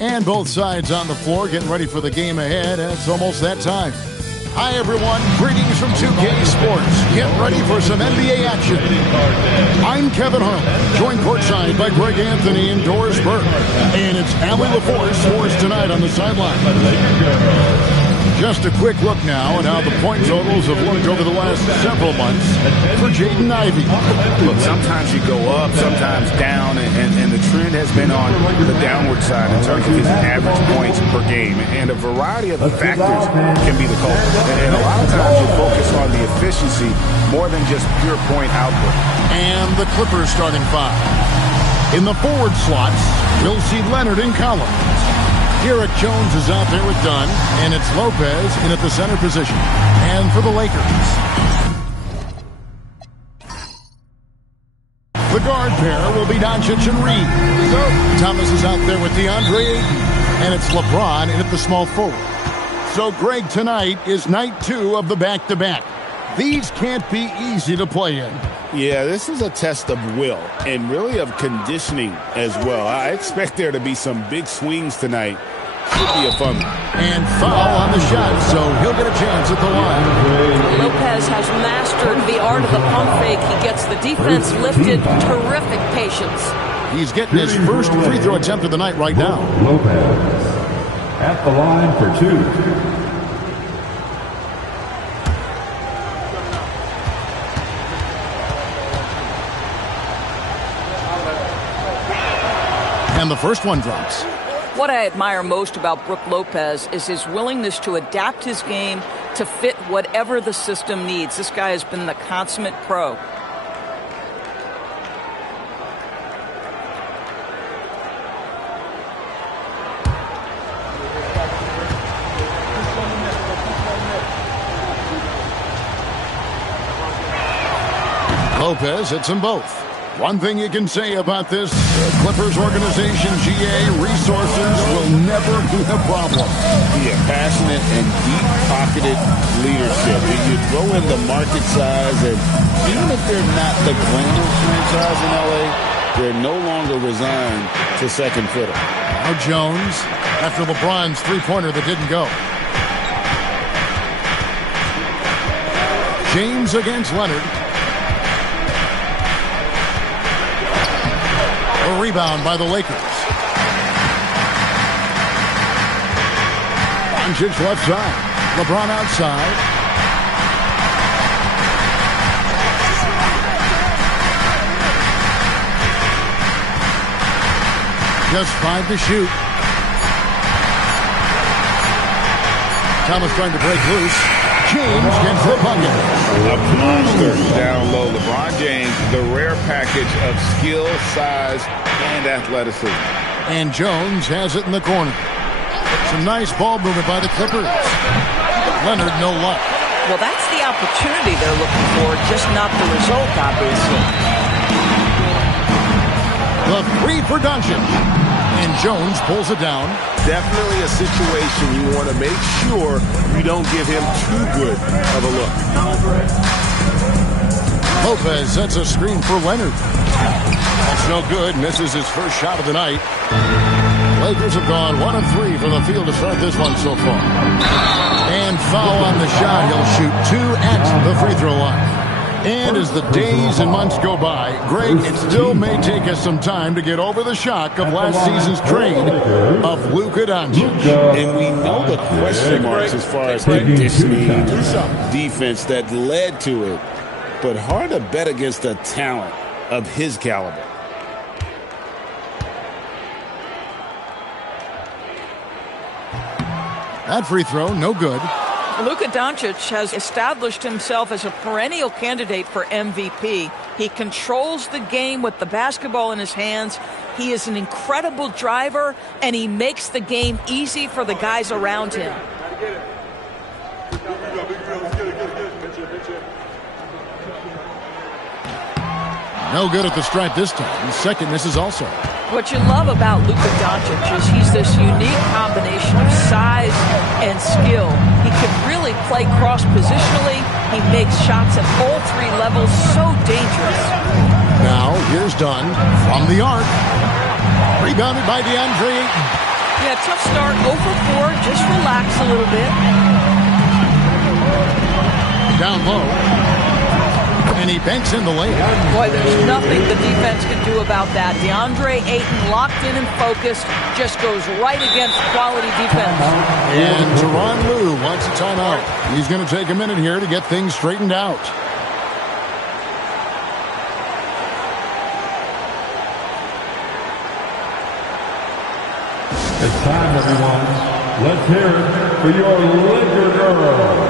And both sides on the floor getting ready for the game ahead. It's almost that time. Hi, everyone. Greetings from 2K Sports. Get ready for some NBA action. I'm Kevin Harlan, joined courtside by Greg Anthony and Doris Burke. And it's Allie LaForce for us tonight on the sideline. Just a quick look now at how the point totals have looked over the last several months for Jaden Ivey. Look, sometimes you go up, sometimes down, and the trend has been on the downward side in terms of his average points per game. And a variety of factors can be the culprit. And a lot of times you focus on the efficiency more than just pure point output. And the Clippers starting five. In the forward slots, we'll see Leonard and Collins. Derek Jones is out there with Dunn, and it's Lopez in at the center position. And for the Lakers, the guard pair will be Doncic and Reed. Thomas is out there with DeAndre Ayton, and it's LeBron in at the small forward. So, Greg, tonight is night 2 of the back-to-back. These can't be easy to play in. Yeah, this is a test of will and really of conditioning as well. I expect there to be some big swings tonight. Should be a fun one. And foul on the shot, so he'll get a chance at the line. Lopez has mastered the art of the pump fake. He gets the defense lifted. Terrific patience. He's getting his first free throw attempt of the night right now. Lopez at the line for 2. And the first one drops. What I admire most about Brook Lopez is his willingness to adapt his game to fit whatever the system needs. This guy has been the consummate pro. Lopez hits them both. One thing you can say about this Clippers organization, GA, resources will never be a problem. Yeah, passionate and deep-pocketed leadership. You throw in the market size, and even if they're not the grandest franchise in LA, they're no longer resigned to second fiddle. Now Jones, after LeBron's three-pointer that didn't go. James against Leonard. A rebound by the Lakers. Doncic left side. LeBron outside. Just 5 to shoot. Thomas trying to break loose. James gets the bucket. A monster down low. LeBron James, the rare package of skill, size, and athleticism. And Jones has it in the corner. Some nice ball movement by the Clippers. Leonard, no luck. Well, that's the opportunity they're looking for, just not the result, obviously. The three for Doncic. And Jones pulls it down. Definitely a situation you want to make sure you don't give him too good of a look. Lopez sets a screen for Leonard. That's no good. Misses his first shot of the night. Lakers have gone 1 of 3 from the field to start this one so far. And foul on the shot. He'll shoot 2 at the free throw line. And as the days and months go by, Greg, it still may take us some time to get over the shock of last season's trade of Luka Doncic. And we know the question marks as far as conditioning, defense that led to it. But hard to bet against a talent of his caliber. That free throw, no good. Luka Doncic has established himself as a perennial candidate for MVP. He controls the game with the basketball in his hands. He is an incredible driver, and he makes the game easy for the guys around him. No good at the stripe this time. The second misses also. What you love about Luka Doncic is he's this unique combination of size and skill. He can really play cross-positionally. He makes shots at all 3 levels. So dangerous. Now, here's Dunn from the arc. Rebounded by DeAndre Ayton. Yeah, tough start. 0 for 4. Just relax a little bit. Down low. And he banks in the layup. Boy, there's nothing the defense can do about that. DeAndre Ayton, locked in and focused, just goes right against quality defense. And Tyronn Lue wants a timeout. He's going to take a minute here to get things straightened out. It's time, everyone. Let's hear it for your Laker girls.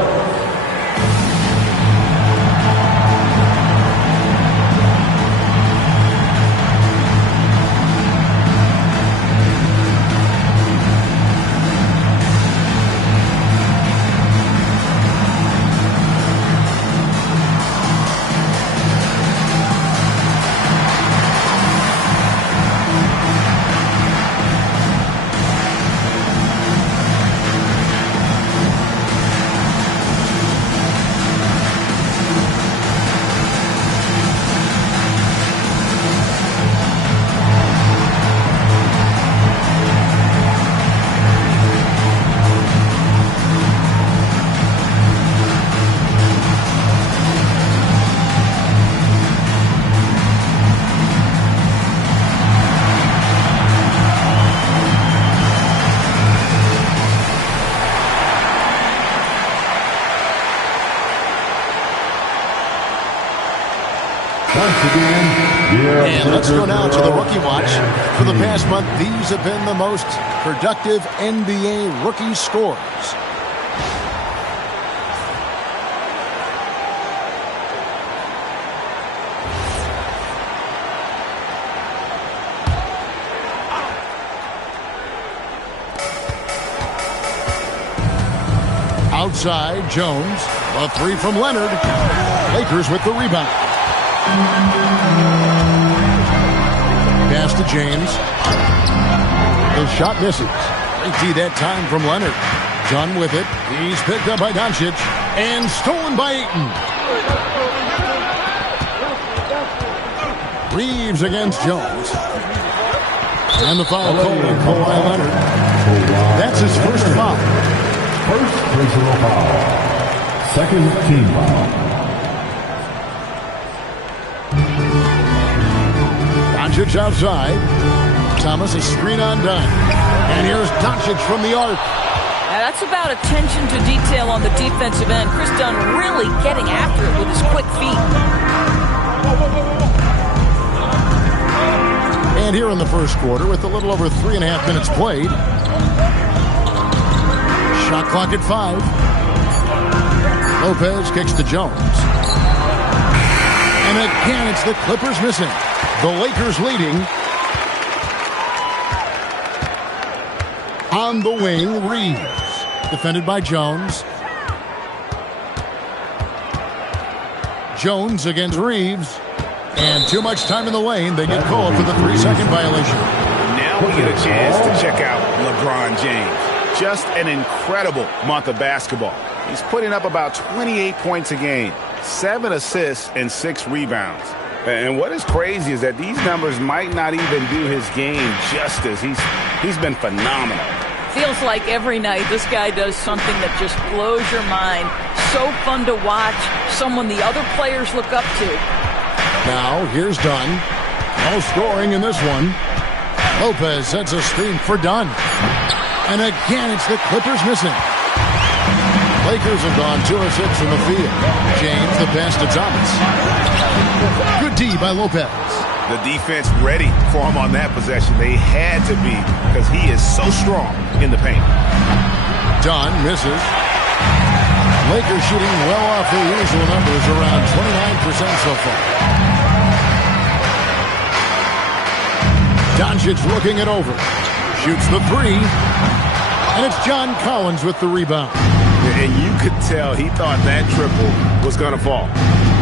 And let's go now to the rookie watch. For the past month, these have been the most productive NBA rookie scores. Outside, Jones. A three from Leonard. Lakers with the rebound. Pass to James. The shot misses. Great D that time from Leonard. John with it. He's picked up by Doncic and stolen by Ayton. Reeves against Jones. And the foul called on Kawhi Leonard. That's his first foul. First personal foul. Second team foul. Doncic outside. Thomas a screen on Dunn. And here's Doncic from the arc. Now that's about attention to detail on the defensive end. Chris Dunn really getting after it with his quick feet. And here in the first quarter, with a little over 3.5 minutes played. Shot clock at 5. Lopez kicks to Jones. And again, it's the Clippers missing. The Lakers leading. On the wing, Reeves. Defended by Jones. Jones against Reeves. And too much time in the lane. They get called for the 3-second violation. Now we get a chance to check out LeBron James. Just an incredible month of basketball. He's putting up about 28 points a game, 7 assists, and 6 rebounds. And what is crazy is that these numbers might not even do his game justice. He's been phenomenal. Feels like every night this guy does something that just blows your mind. So fun to watch. Someone the other players look up to. Now, here's Dunn. No scoring in this one. Lopez sets a screen for Dunn. And again, it's the Clippers missing. Lakers have gone 2 of 6 from the field. James, the pass to Thomas. Good D by Lopez. The defense ready for him on that possession. They had to be, because he is so strong in the paint. Dunn misses. Lakers shooting well off their usual numbers, around 29% so far. Doncic looking it over. Shoots the 3. And it's John Collins with the rebound. And you could tell he thought that triple was going to fall.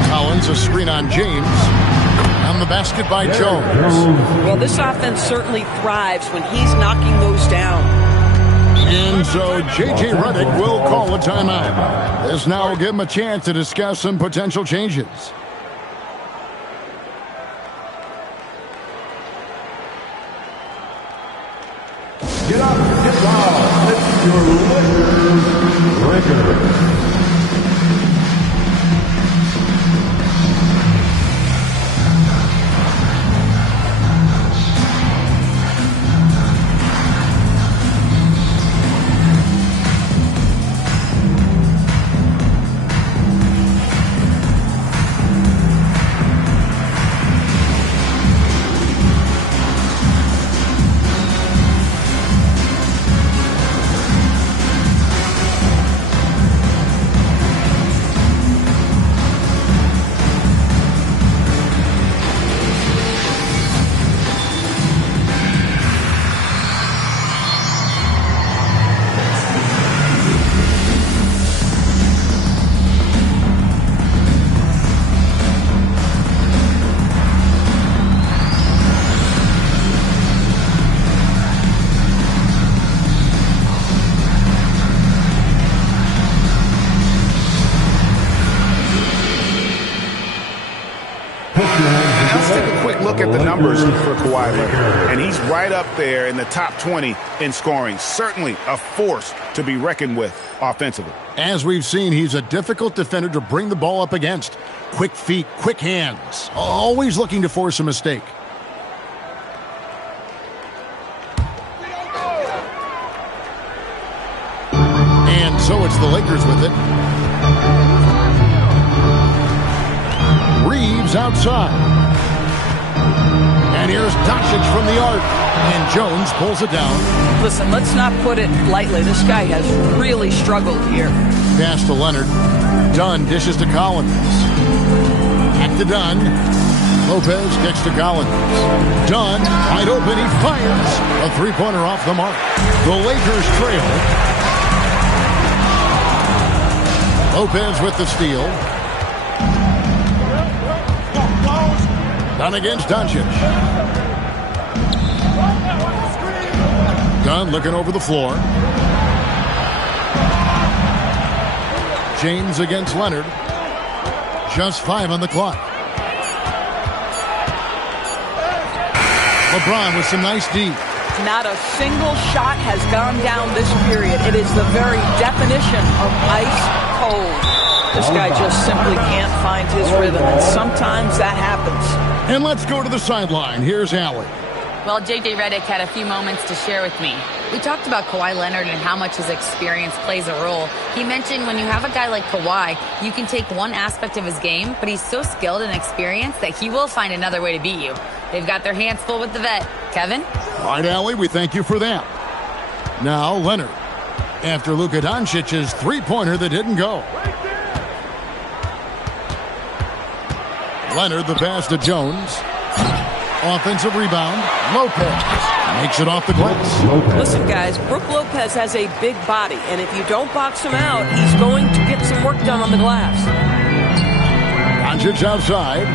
Collins, a screen on James. On the basket by Jones. Well, this offense certainly thrives when he's knocking those down. And so J.J. Redick will call a timeout. This now will give him a chance to discuss some potential changes. Get up, get down. It's your Lakers record. Let's take a quick look at the numbers for Kawhi Leonard. And he's right up there in the top 20 in scoring. Certainly a force to be reckoned with offensively. As we've seen, he's a difficult defender to bring the ball up against. Quick feet, quick hands. Always looking to force a mistake. And so it's the Lakers with it. Reeves outside. And here's Doncic from the arc. And Jones pulls it down. Listen, let's not put it lightly. This guy has really struggled here. Pass to Leonard. Dunn dishes to Collins. Back to Dunn. Lopez kicks to Collins. Dunn, wide open, he fires. A three-pointer off the mark. The Lakers trail. Lopez with the steal. Dunn against Doncic. Dunn looking over the floor. James against Leonard. Just 5 on the clock. LeBron with some nice D. Not a single shot has gone down this period. It is the very definition of ice cold. This guy just simply can't find his rhythm, and sometimes that happens. And let's go to the sideline. Here's Allie. Well, J.J. Redick had a few moments to share with me. We talked about Kawhi Leonard and how much his experience plays a role. He mentioned when you have a guy like Kawhi, you can take one aspect of his game, but he's so skilled and experienced that he will find another way to beat you. They've got their hands full with the vet. Kevin? All right, Allie, we thank you for that. Now, Leonard. After Luka Doncic's three-pointer that didn't go. Leonard, the pass to Jones. Offensive rebound. Lopez makes it off the glass. Listen, guys, Brook Lopez has a big body, and if you don't box him out, he's going to get some work done on the glass. Doncic outside.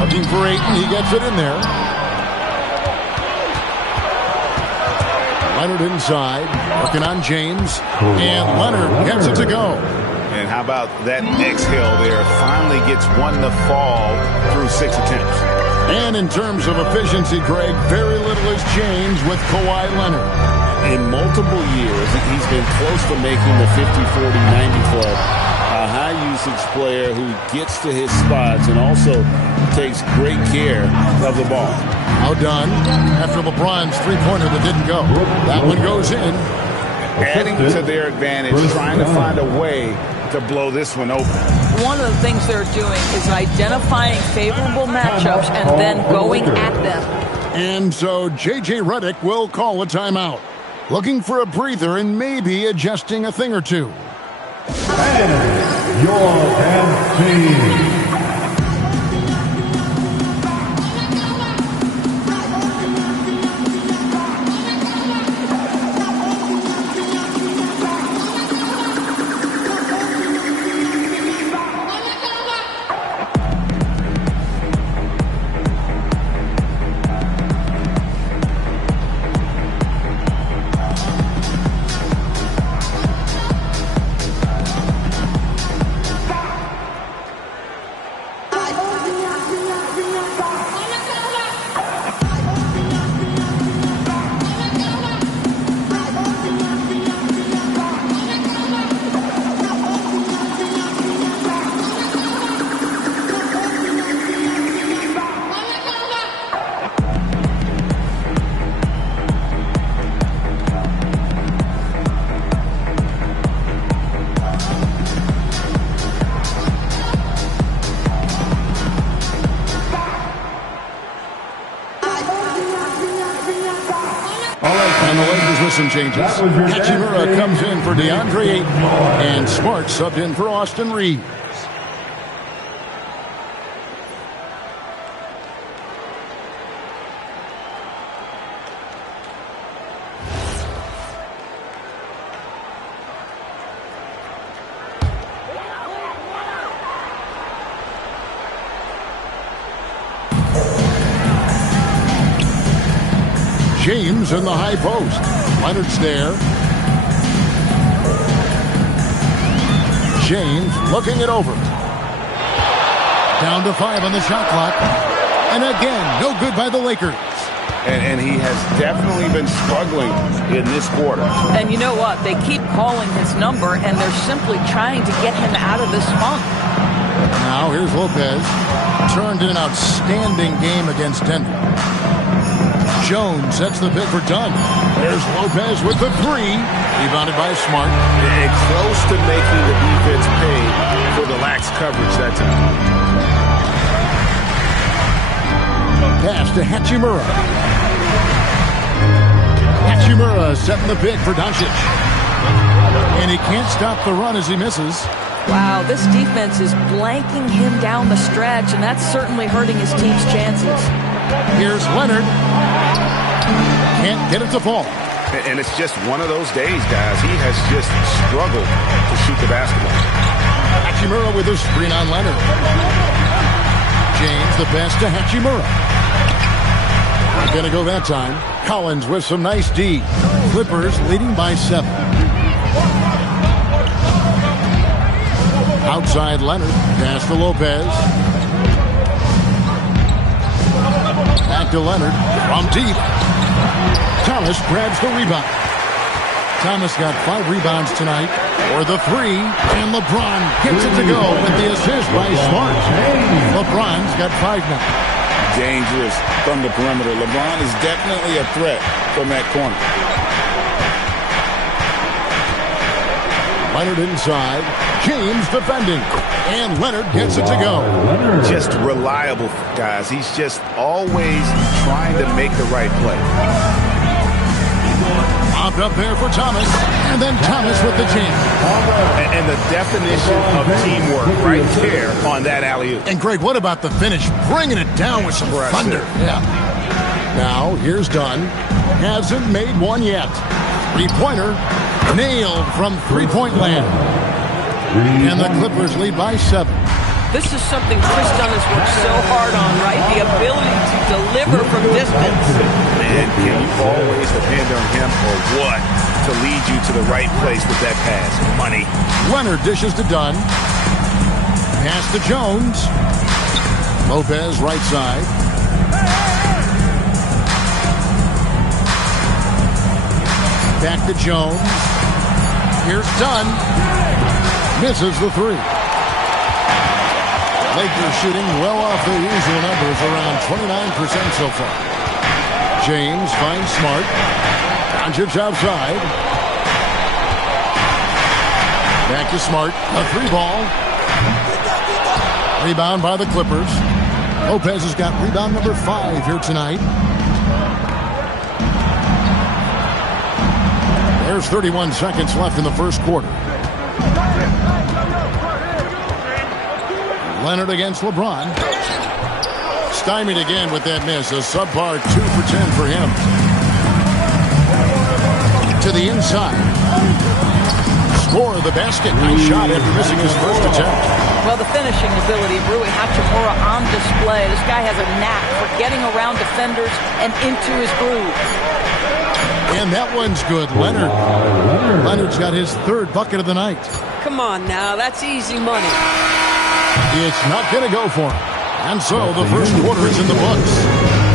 Looking for Ayton. He gets it in there. Leonard inside. Working on James. And Leonard gets it to go. And how about that exhale there? Finally gets one to fall through 6 attempts. And in terms of efficiency, Greg, very little has changed with Kawhi Leonard. In multiple years, he's been close to making the 50-40-90 club. A high-usage player who gets to his spots and also takes great care of the ball. Now done after LeBron's three-pointer that didn't go. That one goes in. Adding to their advantage, trying to find a way to blow this one open. One of the things they're doing is identifying favorable matchups and then going at them. And so J.J. Redick will call a timeout. Looking for a breather and maybe adjusting a thing or two. And your MC. And the Lakers with some changes. Hachimura comes in for DeAndre Ayton, and Smart subbed in for Austin Reeves. James in the high post. Leonard's there. James looking it over. Down to 5 on the shot clock. And again, no good by the Lakers. And he has definitely been struggling in this quarter. And you know what? They keep calling his number, and they're simply trying to get him out of this funk. Now here's Lopez. Turned in an outstanding game against Denver. Jones sets the pick for Dunn. There's Lopez with the 3. Rebounded by Smart. And close to making the defense pay for the lax coverage that time. Pass to Hachimura. Hachimura setting the pick for Doncic. And he can't stop the run as he misses. Wow, this defense is blanking him down the stretch, and that's certainly hurting his team's chances. Here's Leonard. Can't get it to fall. And it's just one of those days, guys. He has just struggled to shoot the basketball. Hachimura with a screen on Leonard. James the pass to Hachimura. Not gonna go that time. Collins with some nice D. Clippers leading by 7. Outside Leonard. Pass to Lopez. Back to Leonard. From deep. Thomas grabs the rebound. Thomas got 5 rebounds tonight. For the 3. And LeBron gets it to go with the assist by Smart. LeBron's got 5 now. Dangerous from the perimeter. LeBron is definitely a threat from that corner. Leonard inside. James defending. And Leonard gets it to go. Just reliable, guys. He's just always trying to make the right play. Popped up there for Thomas. And then Thomas with the jam. And the definition of teamwork right there on that alley-oop. And Greg, what about the finish? Bringing it down with some thunder. Yeah. Now, here's Dunn. Hasn't made one yet. 3-pointer. Nailed from 3-point land. And the Clippers lead by 7. This is something Chris Dunn has worked so hard on, right? The ability to deliver from distance. Man, can you always depend on him or what to lead you to the right place with that pass? Money. Leonard dishes to Dunn. Pass to Jones. Lopez right side. Back to Jones. Here's Dunn. Misses the 3. Lakers shooting well off their usual numbers, around 29% so far. James finds Smart. Doncic outside. Back to Smart. A 3-ball. Rebound by the Clippers. Lopez has got rebound number 5 here tonight. There's 31 seconds left in the first quarter. Leonard against LeBron. Stymied again with that miss. A subpar 2 for 10 for him. To the inside. Score the basket. Nice shot after missing his first attempt. Well, the finishing ability of Rui Hachimura on display. This guy has a knack for getting around defenders and into his groove. And that one's good. Leonard's got his 3rd bucket of the night. Come on now, that's easy money. It's not going to go for him. And so the first quarter is in the books.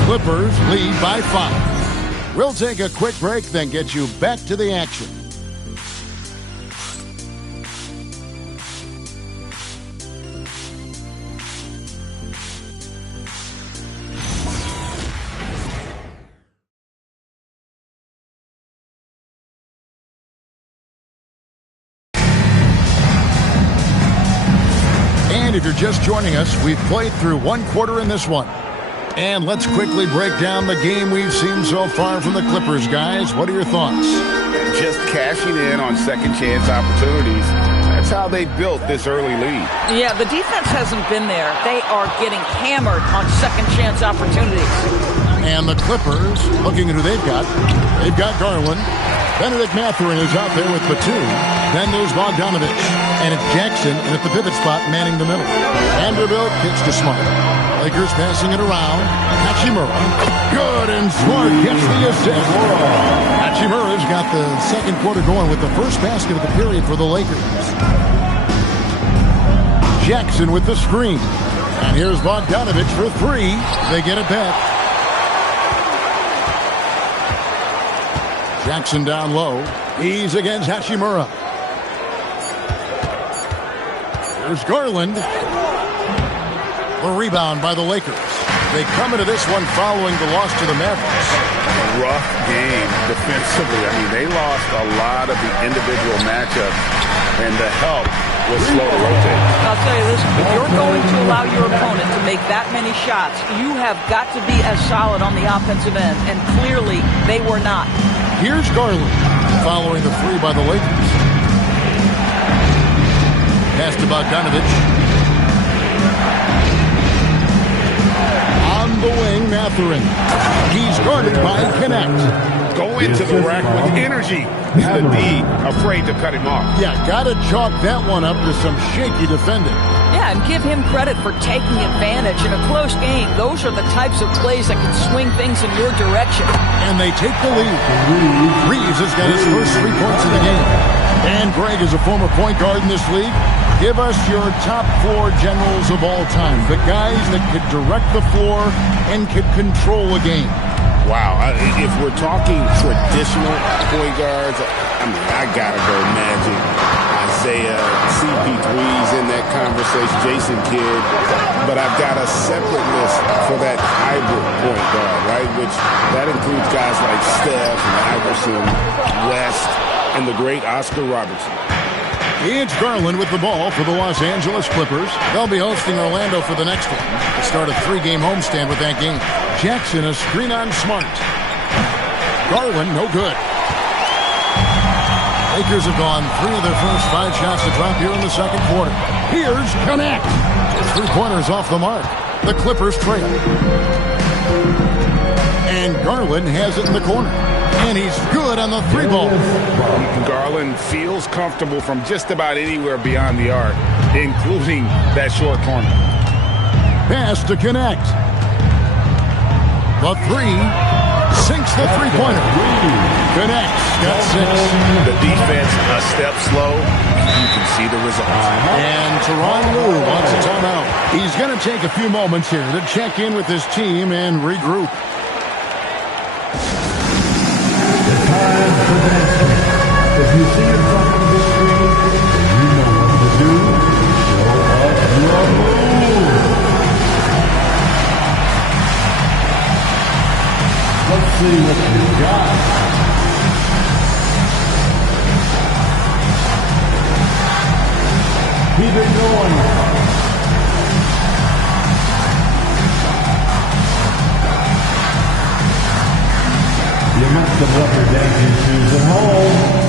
Clippers lead by 5. We'll take a quick break, then get you back to the action. If you're just joining us, we've played through 1 quarter in this one. And let's quickly break down the game we've seen so far from the Clippers, guys. What are your thoughts? Just cashing in on second chance opportunities. That's how they built this early lead. Yeah, the defense hasn't been there. They are getting hammered on second chance opportunities. And the Clippers, looking at who they've got Garland. Benedict Mathurin is out there with Batum. Then there's Bogdanovich. And it's Jackson at the pivot spot manning the middle. Vanderbilt kicks to Smart. Lakers passing it around. Hachimura. Good, and Smart gets the assist. Hachimura's got the second quarter going with the first basket of the period for the Lakers. Jackson with the screen. And here's Bogdanovich for three. They get it back. Jackson down low. He's against Hachimura. Here's Garland. The rebound by the Lakers. They come into this one following the loss to the Mavericks. A rough game defensively. I mean, they lost a lot of the individual matchups, and the help was slow to rotate. I'll tell you this, if you're going to allow your opponent to make that many shots, you have got to be as solid on the offensive end, and clearly they were not. Here's Garland following the three by the Lakers. Pass to Bogdanovich. On the wing, Mathurin. He's guarded by Connect. Go into the rack with energy. The D afraid to cut him off. Yeah, gotta chalk that one up to some shaky defending. Yeah, and give him credit for taking advantage in a close game. Those are the types of plays that can swing things in your direction. And they take the lead. Reeves has got his first 3 points of the game. And Greg is a former point guard in this league. Give us your top 4 generals of all time. The guys that could direct the floor and could control a game. Wow. If we're talking traditional point guards, I mean, I got to go Magic, Isaiah, CP3's in that conversation, Jason Kidd. But I've got a separate list for that hybrid point guard, right? Which that includes guys like Steph and Iverson, West, and the great Oscar Robertson. It's Garland with the ball for the Los Angeles Clippers. They'll be hosting Orlando for the next one. They start a 3-game homestand with that game. Jackson, a screen on Smart. Garland, no good. Lakers have gone 3 of their first 5 shots to drop here in the second quarter. Here's Connect. 3-pointers off the mark. The Clippers trail. And Garland has it in the corner. And he's good on the 3-ball. Garland feels comfortable from just about anywhere beyond the arc, including that short corner. Pass to Connect. The 3 sinks the 3-pointer. Connect got 6. The defense a step slow. You can see the results. And Tyronn Lue wants a timeout. He's going to take a few moments here to check in with his team and regroup. If you see in front of the screen, you know what to do. Show us your move. Let's see what you got. Keep it going. You must have left your dancing shoes at home.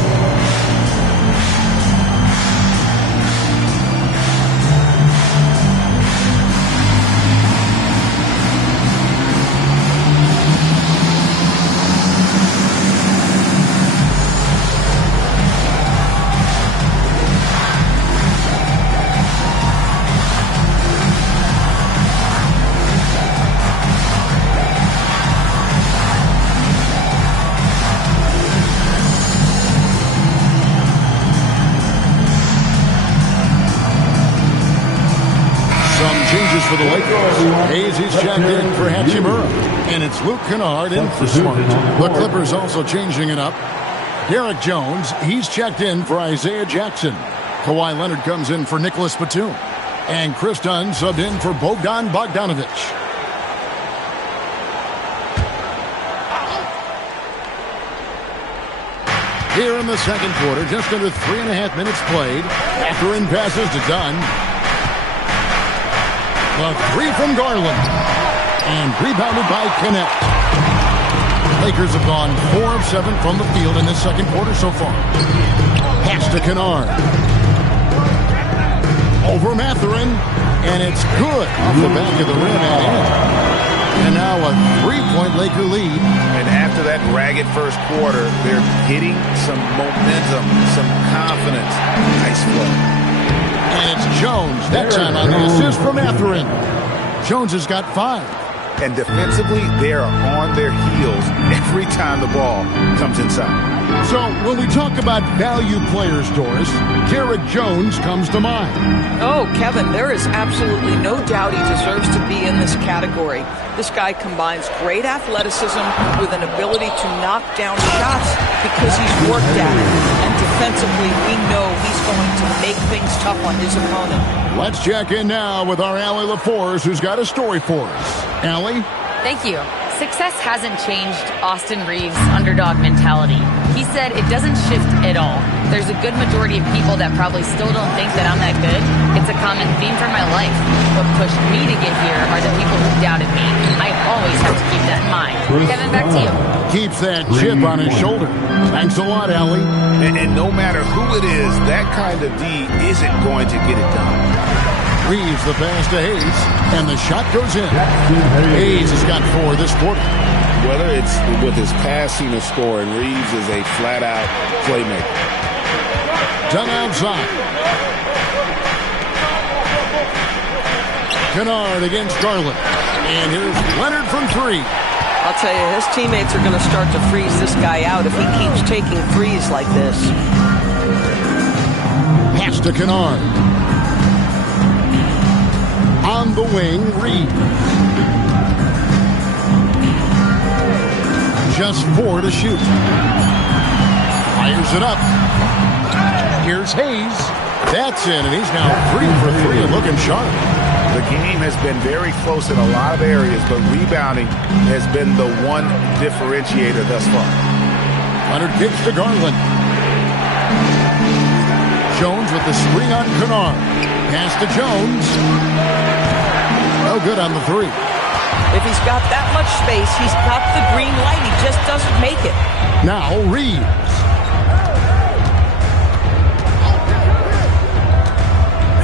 For the Lakers, Hayes is checked in for Hachimura, and it's Luke Kennard in for Smart. The Clippers also changing it up. Derek Jones, he's checked in for Isaiah Jackson. Kawhi Leonard comes in for Nicholas Batum, and Chris Dunn subbed in for Bogdan Bogdanovich. Here in the second quarter, just under 3.5 minutes played. Mathurin passes to Dunn. The 3 from Garland. And rebounded by Kenneth. Lakers have gone 4 of 7 from the field in this second quarter so far. Pass to Kennard. Over Mathurin. And it's good off the back of the rim and in. And now a 3-point Laker lead. And after that ragged first quarter, they're hitting some momentum, some confidence. Nice play. And it's Jones, that time on the assist from Mathurin. Jones has got 5. And defensively, they are on their heels every time the ball comes inside. So when we talk about value players, Doris, Derrick Jones comes to mind. Oh, Kevin, there is absolutely no doubt he deserves to be in this category. This guy combines great athleticism with an ability to knock down shots because he's worked at it. And defensively, we know he's going to make things tough on his opponent. Let's check in now with our Allie LaForce, who's got a story for us. Allie? Thank you. Success hasn't changed Austin Reeves' underdog mentality. He said it doesn't shift at all. There's a good majority of people that probably still don't think that I'm that good. It's a common theme for my life. What pushed me to get here are the people who doubted me. I always have to keep that in mind. Kevin, back to you. Keeps that chip on his shoulder. Thanks a lot, Allie. And no matter who it is, that kind of D isn't going to get it done. Reeves the pass to Hayes, and the shot goes in. Hayes has got 4 this quarter. Whether it's with his passing or scoring, Reeves is a flat-out playmaker. Done outside. Kennard against Garland. And here's Leonard from 3. I'll tell you, his teammates are going to start to freeze this guy out if he keeps taking threes like this. Pass to Kennard. On the wing, Reed. Just 4 to shoot. Fires it up. Here's Hayes. That's in, and he's now 3 for 3 and looking sharp. The game has been very close in a lot of areas, but rebounding has been the one differentiator thus far. Leonard kicks to Garland. Jones with the screen on Kennard. Pass to Jones. No good on the 3. If he's got that much space, he's got the green light. He just doesn't make it. Now Reeves.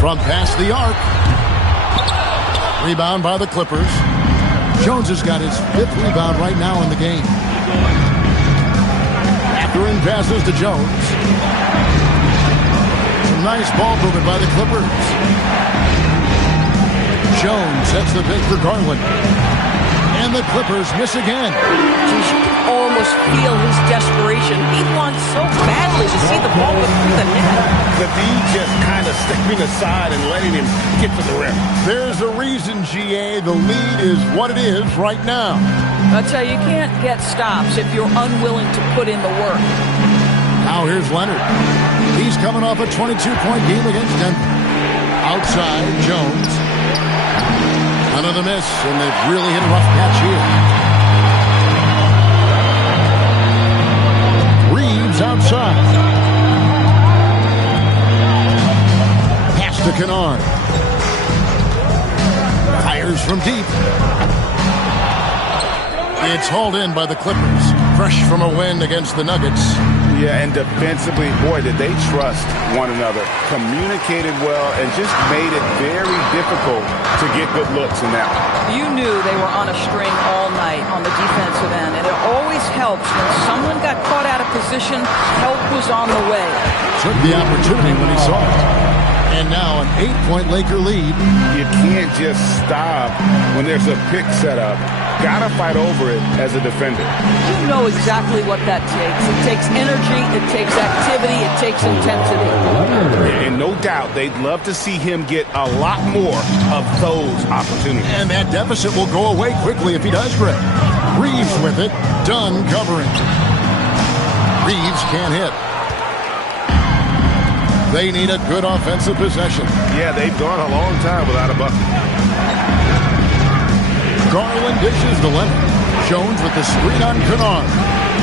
From past the arc. Rebound by the Clippers. Jones has got his 5th rebound right now in the game. Mathurin passes to Jones. Some nice ball movement by the Clippers. Jones sets the pick for Garland. And the Clippers miss again. Geez, you can almost feel his desperation. He wants so badly to see the ball go through the net. The D just kind of stepping aside and letting him get to the rim. There's a reason, GA. The lead is what it is right now. I'll tell you, you can't get stops if you're unwilling to put in the work. Now here's Leonard. He's coming off a 22-point game against Denver. Outside, Jones. Another miss, and they've really hit a rough patch here. Reeves outside. Pass to Kennard. Fires from deep. It's hauled in by the Clippers. Fresh from a win against the Nuggets. Yeah, and defensively, boy, did they trust one another. Communicated well and just made it very difficult to get good looks in that one. You knew they were on a string all night on the defensive end, and it always helps when someone got caught out of position, help was on the way. Took the opportunity when he saw it. And now an 8-point Laker lead. You can't just stop when there's a pick set up. Gotta fight over it as a defender. You know exactly what that takes. It takes energy, it takes activity, it takes intensity. And no doubt they'd love to see him get a lot more of those opportunities. And that deficit will go away quickly if he does, Greg. Reeves with it. Dunn covering. Reeves can't hit. They need a good offensive possession. Yeah, they've gone a long time without a bucket. Garland dishes to Leonard. Jones with the screen on Kennard.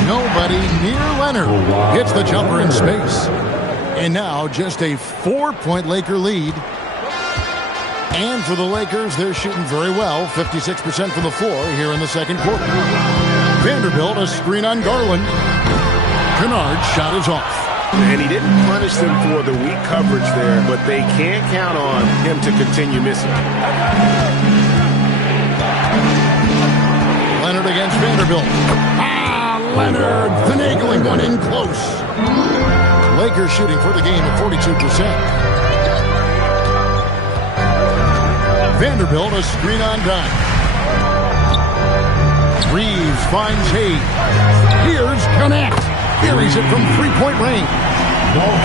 Nobody near Leonard. Hits the jumper in space. And now just a 4-point Laker lead. And for the Lakers, they're shooting very well, 56% from the floor here in the second quarter. Vanderbilt, a screen on Garland. Kennard's shot is off. And he didn't punish them for the weak coverage there, but they can't count on him to continue missing. Leonard against Vanderbilt. Leonard finagling one in close. Lakers shooting for the game at 42%. Vanderbilt, a screen on dime. Reeves finds Hayes. Here's Connect. Carries it from three-point range.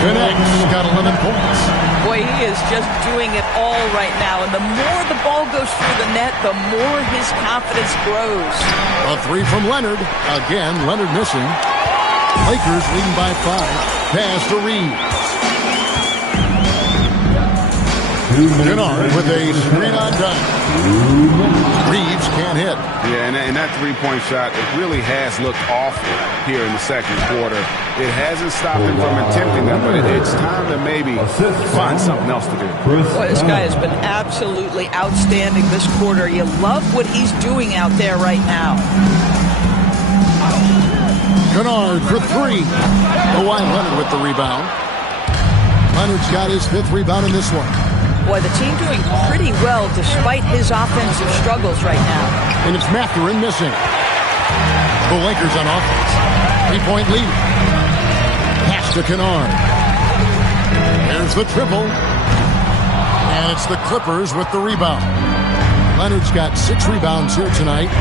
Connect's got 11 points. Boy, he is just doing it all right now. And the more the ball goes through the net, the more his confidence grows. A three from Leonard. Again, Leonard missing. Lakers leading by 5. Pass to Reeves. Kennard with a screen on dime. Reeves can't hit. Yeah, and that three-point shot, it really has looked awful here in the second quarter. It hasn't stopped him from attempting them, but it's time to maybe find something else to do. Boy, this guy has been absolutely outstanding this quarter. You love what he's doing out there right now. Kennard for three. Kawhi Leonard with the rebound. Leonard's got his 5th rebound in this one. Boy, the team doing pretty well despite his offensive struggles right now. And it's Mathurin missing. The Lakers on offense. 3-point lead. Pass to Kennard. There's the triple. And it's the Clippers with the rebound. Leonard's got 6 rebounds here tonight.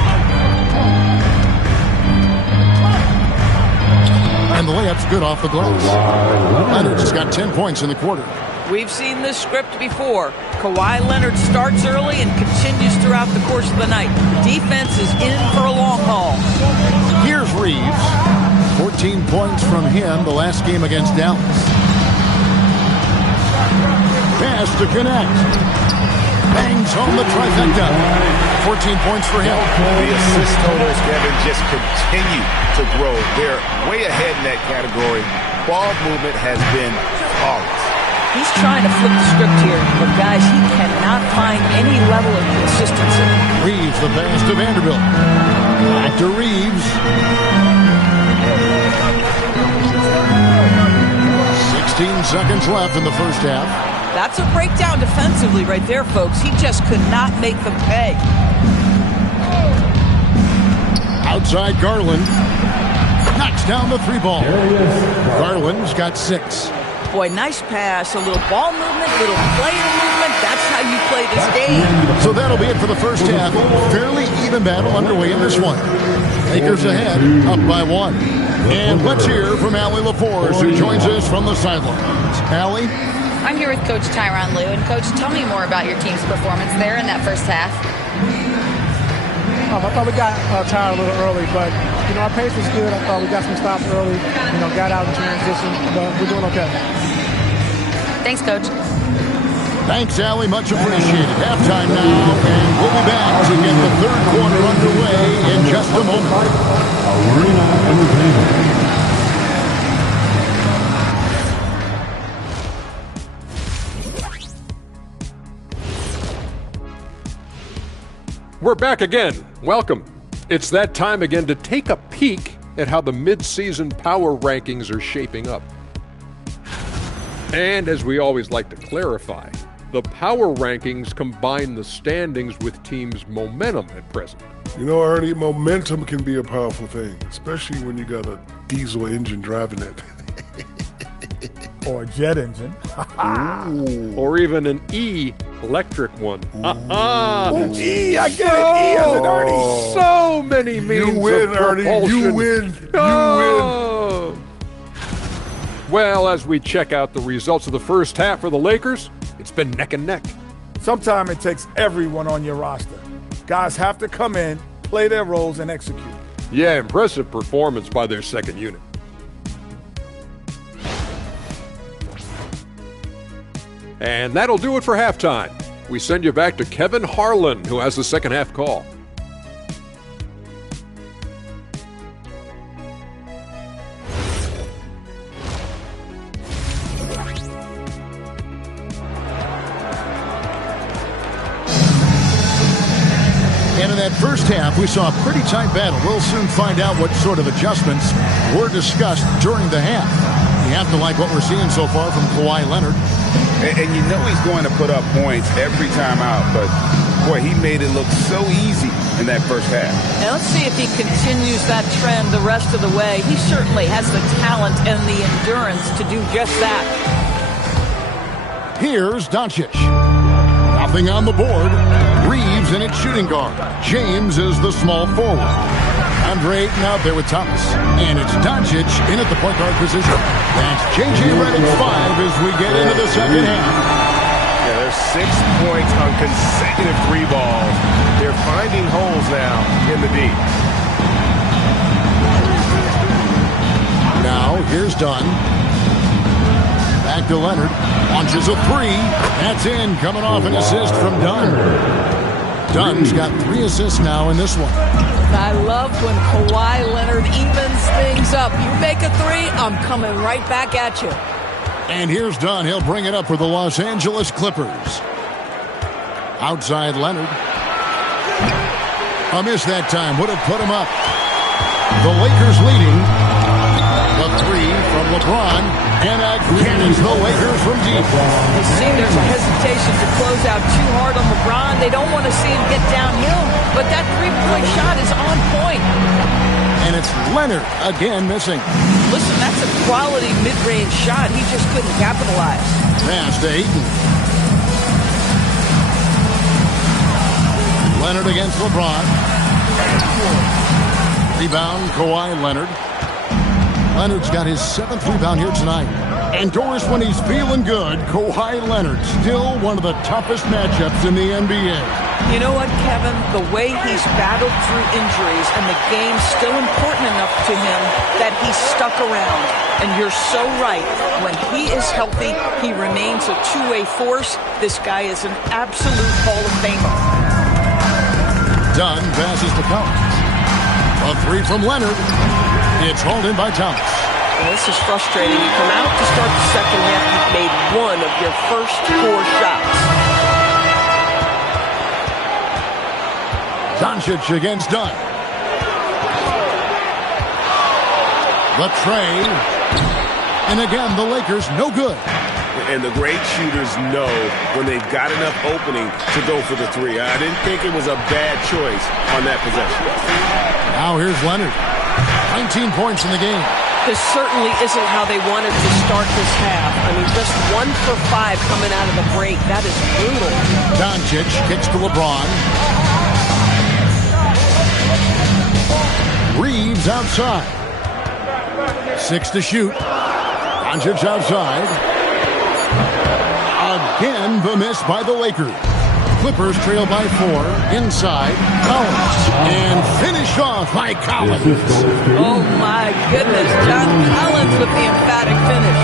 And the layup's good off the glass. Leonard's just got 10 points in the quarter. We've seen this script before. Kawhi Leonard starts early and continues throughout the course of the night. Defense is in for a long haul. Here's Reeves. 14 points from him the last game against Dallas. Pass to Connect. Bangs home the trifecta. 14 points for him. The assist totals, Kevin, just continue to grow. They're way ahead in that category. Ball movement has been flawless. He's trying to flip the script here, but guys, he cannot find any level of consistency. Reeves, the pass to Vanderbilt. Back to Reeves. 16 seconds left in the first half. That's a breakdown defensively right there, folks. He just could not make them pay. Outside Garland. Knocks down the 3-ball. Garland's got 6. Boy, nice pass, a little ball movement, a little player movement. That's how you play this game. So that'll be it for the first half. Fairly even battle underway in this one. Lakers ahead, up by 1. And let's hear from Allie LaForce, who joins us from the sidelines. Allie? I'm here with Coach Tyronn Lue. And, Coach, tell me more about your team's performance there in that first half. I thought we got tired a little early, but, our pace was good. I thought we got some stops early, got out in transition, but we're doing okay. Thanks, Coach. Thanks, Allie. Much appreciated. Halftime now, and we'll be back to get the third quarter underway in just a moment. Arena Entertainment. We're back again. Welcome. It's that time again to take a peek at how the mid-season power rankings are shaping up. And as we always like to clarify, the power rankings combine the standings with teams' momentum at present. Ernie, momentum can be a powerful thing, especially when you got a diesel engine driving it. Or a jet engine. Or even an electric one. E, I get it. E as in Ernie. So many means You win, of Ernie. propulsion. You win. Oh. You win. Well, as we check out the results of the first half for the Lakers, it's been neck and neck. Sometimes it takes everyone on your roster. Guys have to come in, play their roles, and execute. Yeah, impressive performance by their second unit. And that'll do it for halftime. We send you back to Kevin Harlan, who has the second half call. that first half, we saw a pretty tight battle. We'll soon find out what sort of adjustments were discussed during the half. You have to like what we're seeing so far from Kawhi Leonard. And you know he's going to put up points every time out, but boy, he made it look so easy in that first half. And let's see if he continues that trend the rest of the way. He certainly has the talent and the endurance to do just that. Here's Doncic. Nothing on the board. Reeves in its shooting guard. James is the small forward. Andre Ayton out there with Thomas. And it's Doncic in at the point guard position. That's J.J. Redick 5 as we get into the second half. Yeah, there's 6 points on consecutive 3 balls. They're finding holes now in the D. Now, here's Dunn. Back to Leonard. Launches a 3. That's in. Coming off an assist from Dunn. Dunn's got 3 assists now in this one. I love when Kawhi Leonard evens things up. You make a 3, I'm coming right back at you. And here's Dunn. He'll bring it up for the Los Angeles Clippers. Outside Leonard. A miss that time. Would have put him up. The Lakers leading. The 3 from LeBron. And again, it's the Lakers from deep. You see there's a hesitation to close out too hard on LeBron. They don't want to see him get downhill. But that three-point shot is on point. And it's Leonard again missing. Listen, that's a quality mid-range shot. He just couldn't capitalize. Pass to Ayton. Leonard against LeBron. Rebound, Kawhi Leonard. Leonard's got his 7th rebound here tonight. And Doris, when he's feeling good, Kawhi Leonard, still one of the toughest matchups in the NBA. You know what, Kevin? The way he's battled through injuries and the game's still important enough to him that he's stuck around. And you're so right. When he is healthy, he remains a two-way force. This guy is an absolute Hall of Famer. Dunn passes to Collins. A 3 from Leonard. It's hauled in by Thomas. Well, this is frustrating. You come out to start the second half, you've made 1 of your first 4 shots. Doncic against Dunn. The tray. And again, the Lakers no good. And the great shooters know when they've got enough opening to go for the 3. I didn't think it was a bad choice on that possession. Now here's Leonard. 19 points in the game. This certainly isn't how they wanted to start this half. I mean, just 1 for 5 coming out of the break. That is brutal. Doncic kicks to LeBron. Reeves outside. 6 to shoot. Doncic outside. Again, the miss by the Lakers. Clippers trail by 4. Inside, Collins. And finished off by Collins. Oh, my goodness. John Collins with the emphatic finish.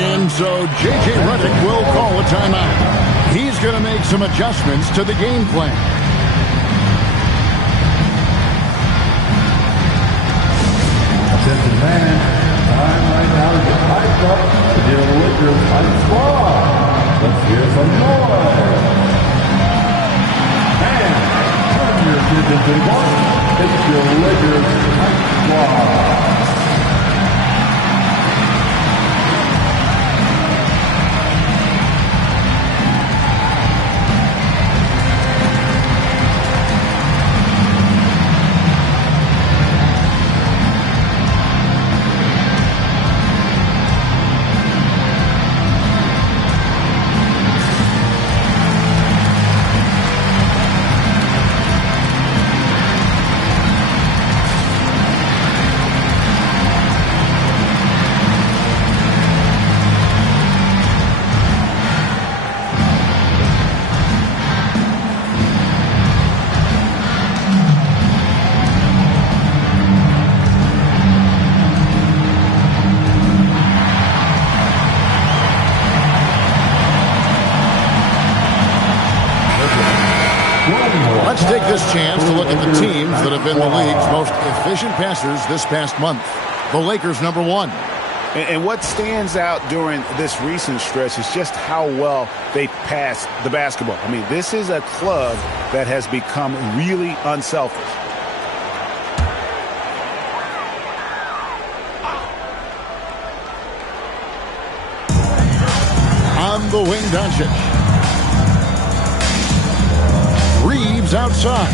And so J.J. Redick will call a timeout. He's going to make some adjustments to the game plan. Man, time right now to get hyped up to the Lakers hype squad. Let's hear some noise. And turn your attention to the ball. It's your Lakers hype squad. Let's take this chance to look at the teams that have been the league's most efficient passers this past month. The Lakers, number 1. And what stands out during this recent stretch is just how well they pass the basketball. I mean, this is a club that has become really unselfish. On the wing, Doncic. Reeves outside.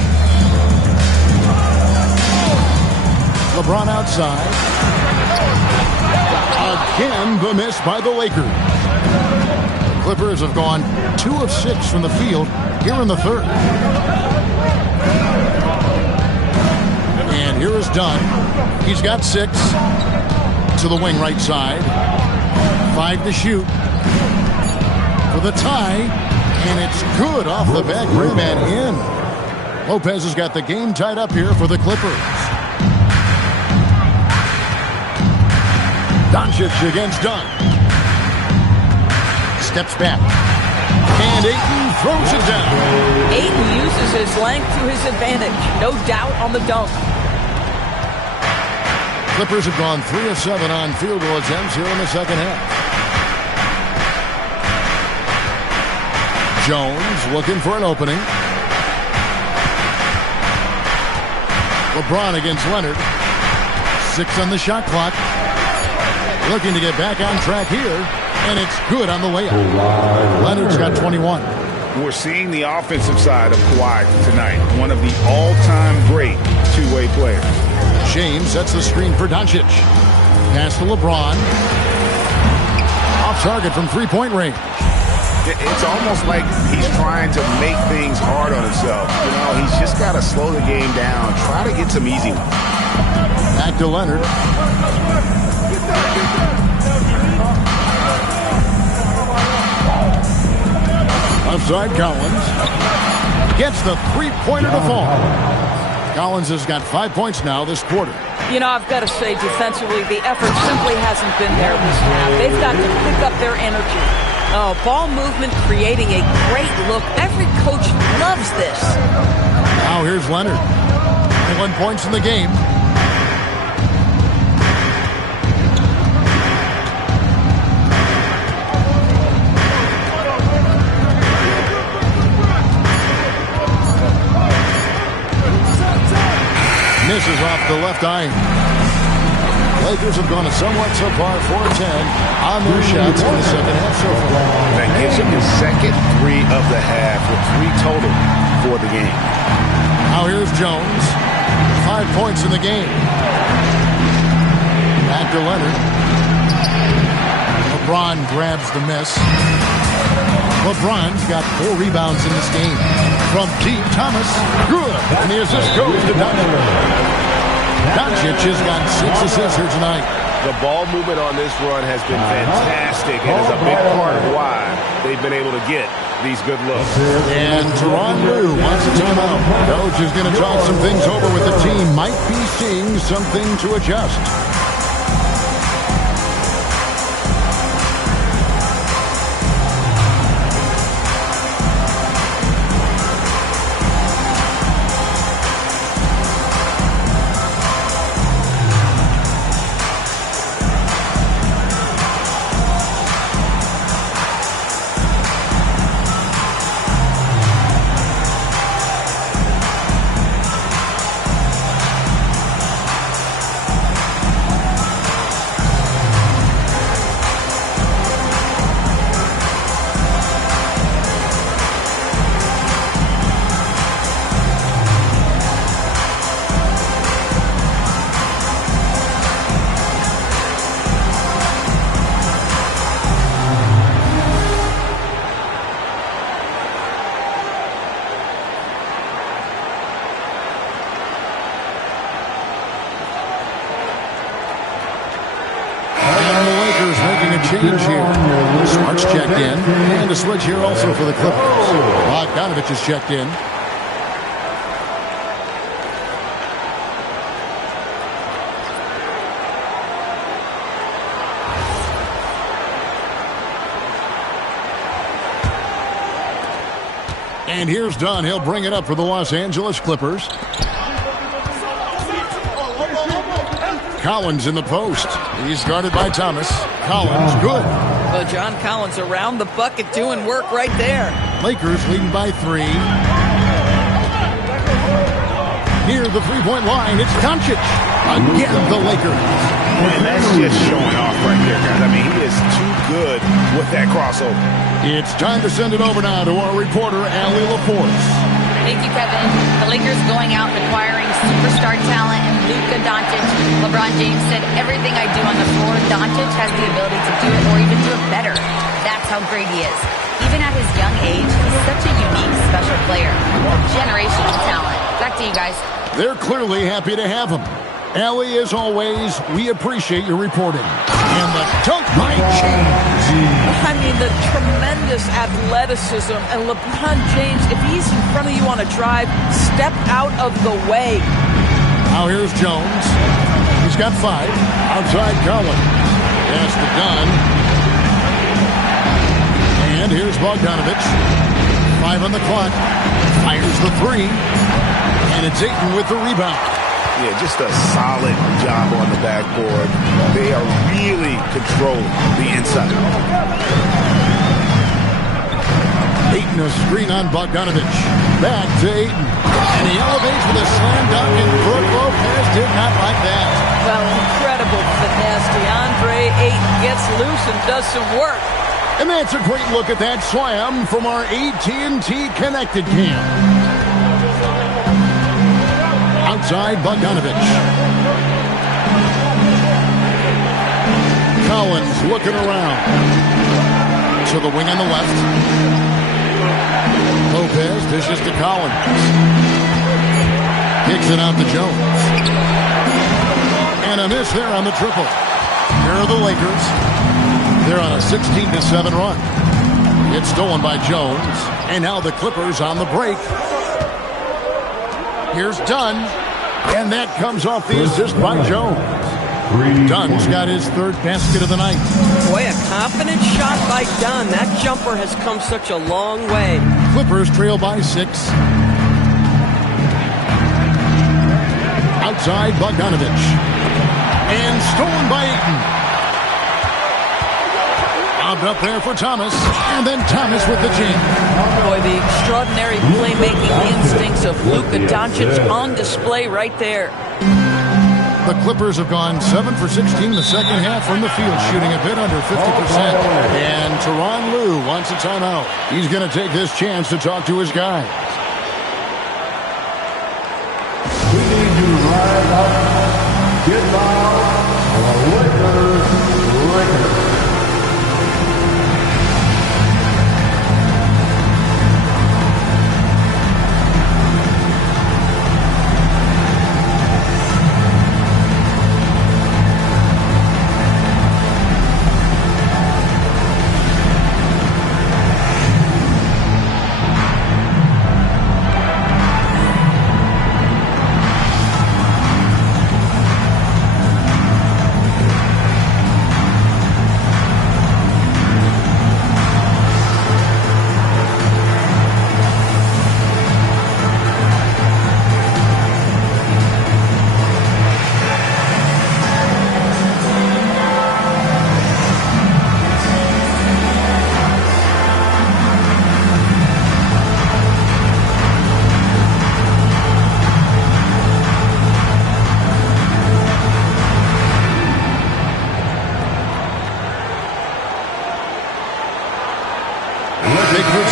LeBron outside. Again, the miss by the Lakers. The Clippers have gone 2 of 6 from the field here in the third. And here is Dunn. He's got 6 to the wing right side. 5 to shoot for the tie. And it's good off the back rim and in. Lopez has got the game tied up here for the Clippers. Doncic against Dunn. Steps back. And Ayton throws it down. Ayton uses his length to his advantage. No doubt on the dunk. Clippers have gone 3 of 7 on field goal attempts here in the second half. Jones looking for an opening. LeBron against Leonard. 6 on the shot clock. Looking to get back on track here, and it's good on the way up. Leonard's got 21. We're seeing the offensive side of Kawhi tonight. One of the all-time great two-way players. James sets the screen for Doncic. Pass to LeBron. Off target from three-point range. It's almost like he's trying to make things hard on himself. You know, he's just got to slow the game down, try to get some easy ones. Back to Leonard. Outside Collins. Gets the three-pointer to fall. Collins has got 5 points now this quarter. You know, I've got to say, defensively, the effort simply hasn't been there this half. They've got to pick up their energy. Oh, ball movement creating a great look. Every coach loves this. Now here's Leonard. 21 points in the game. Misses off the left eye. Lakers have gone a somewhat subpar 4-10 on their shots in the second half so far. That gives him his second 3 of the half with 3 total for the game. Now here's Jones. 5 points in the game. Back to Leonard. LeBron grabs the miss. LeBron's got 4 rebounds in this game. From deep, Thomas. Good. And the assist goes to Doncic. Doncic has got 6 assists here tonight. The ball movement on this run has been fantastic and is a big part of why they've been able to get these good looks. And Tyronn Lue wants a timeout. Coach is going to talk some things over with the team. Might be seeing something to adjust. Change here. Smart's checked in. And a switch here also for the Clippers. Bogdanovich is checked in. And here's Dunn. He'll bring it up for the Los Angeles Clippers. Collins in the post. He's guarded by Thomas. Collins, good. Well, John Collins around the bucket doing work right there. Lakers leading by 3. Near the three-point line, it's Doncic. Again, the Lakers. And that's just showing off right there, guys. I mean, he is too good with that crossover. It's time to send it over now to our reporter, Allie LaForce. Thank you, Kevin. The Lakers going out and acquiring superstar talent and Luka Doncic. LeBron James said, everything I do on the floor, Doncic has the ability to do it or even do it better. That's how great he is. Even at his young age, he's such a unique, special player. A generational talent. Back to you guys. They're clearly happy to have him. Allie, as always, we appreciate your reporting. And the dunk by James. I mean, the tremendous athleticism. And LeBron James, if he's in front of you on a drive, step out of the way. Now here's Jones. He's got 5. Outside Collins. Pass to Dunn. And here's Bogdanovich. 5 on the clock. Fires the 3. And it's Ayton with the rebound. Yeah, just a solid job on the backboard. They are really controlling the inside. Ayton, a screen on Bogdanovich. Back to Ayton. And he elevates with a slam dunk, and Brook Lopez did not like that. Well, incredible finesse. DeAndre Ayton gets loose and does some work. And that's a great look at that slam from our AT&T Connected Cam. Outside Bogdanovich. Collins looking around. To the wing on the left. Lopez dishes to Collins. Kicks it out to Jones. And a miss there on the triple. Here are the Lakers. They're on a 16-7 run. It's stolen by Jones. And now the Clippers on the break. Here's Dunn, and that comes off the assist by Jones. Dunn's got his 3rd basket of the night. Boy, a confident shot by Dunn. That jumper has come such a long way. Clippers trail by 6. Outside Bogdanovich. And stolen by Ayton. Up there for Thomas, and then Thomas with the jam. Boy, the extraordinary playmaking instincts of Luka Doncic on display right there. The Clippers have gone 7 for 16 the second half from the field, shooting a bit under 50%. And Tyronn Lue wants a timeout. He's going to take this chance to talk to his guys. We need you right up. Get loud. Lakers.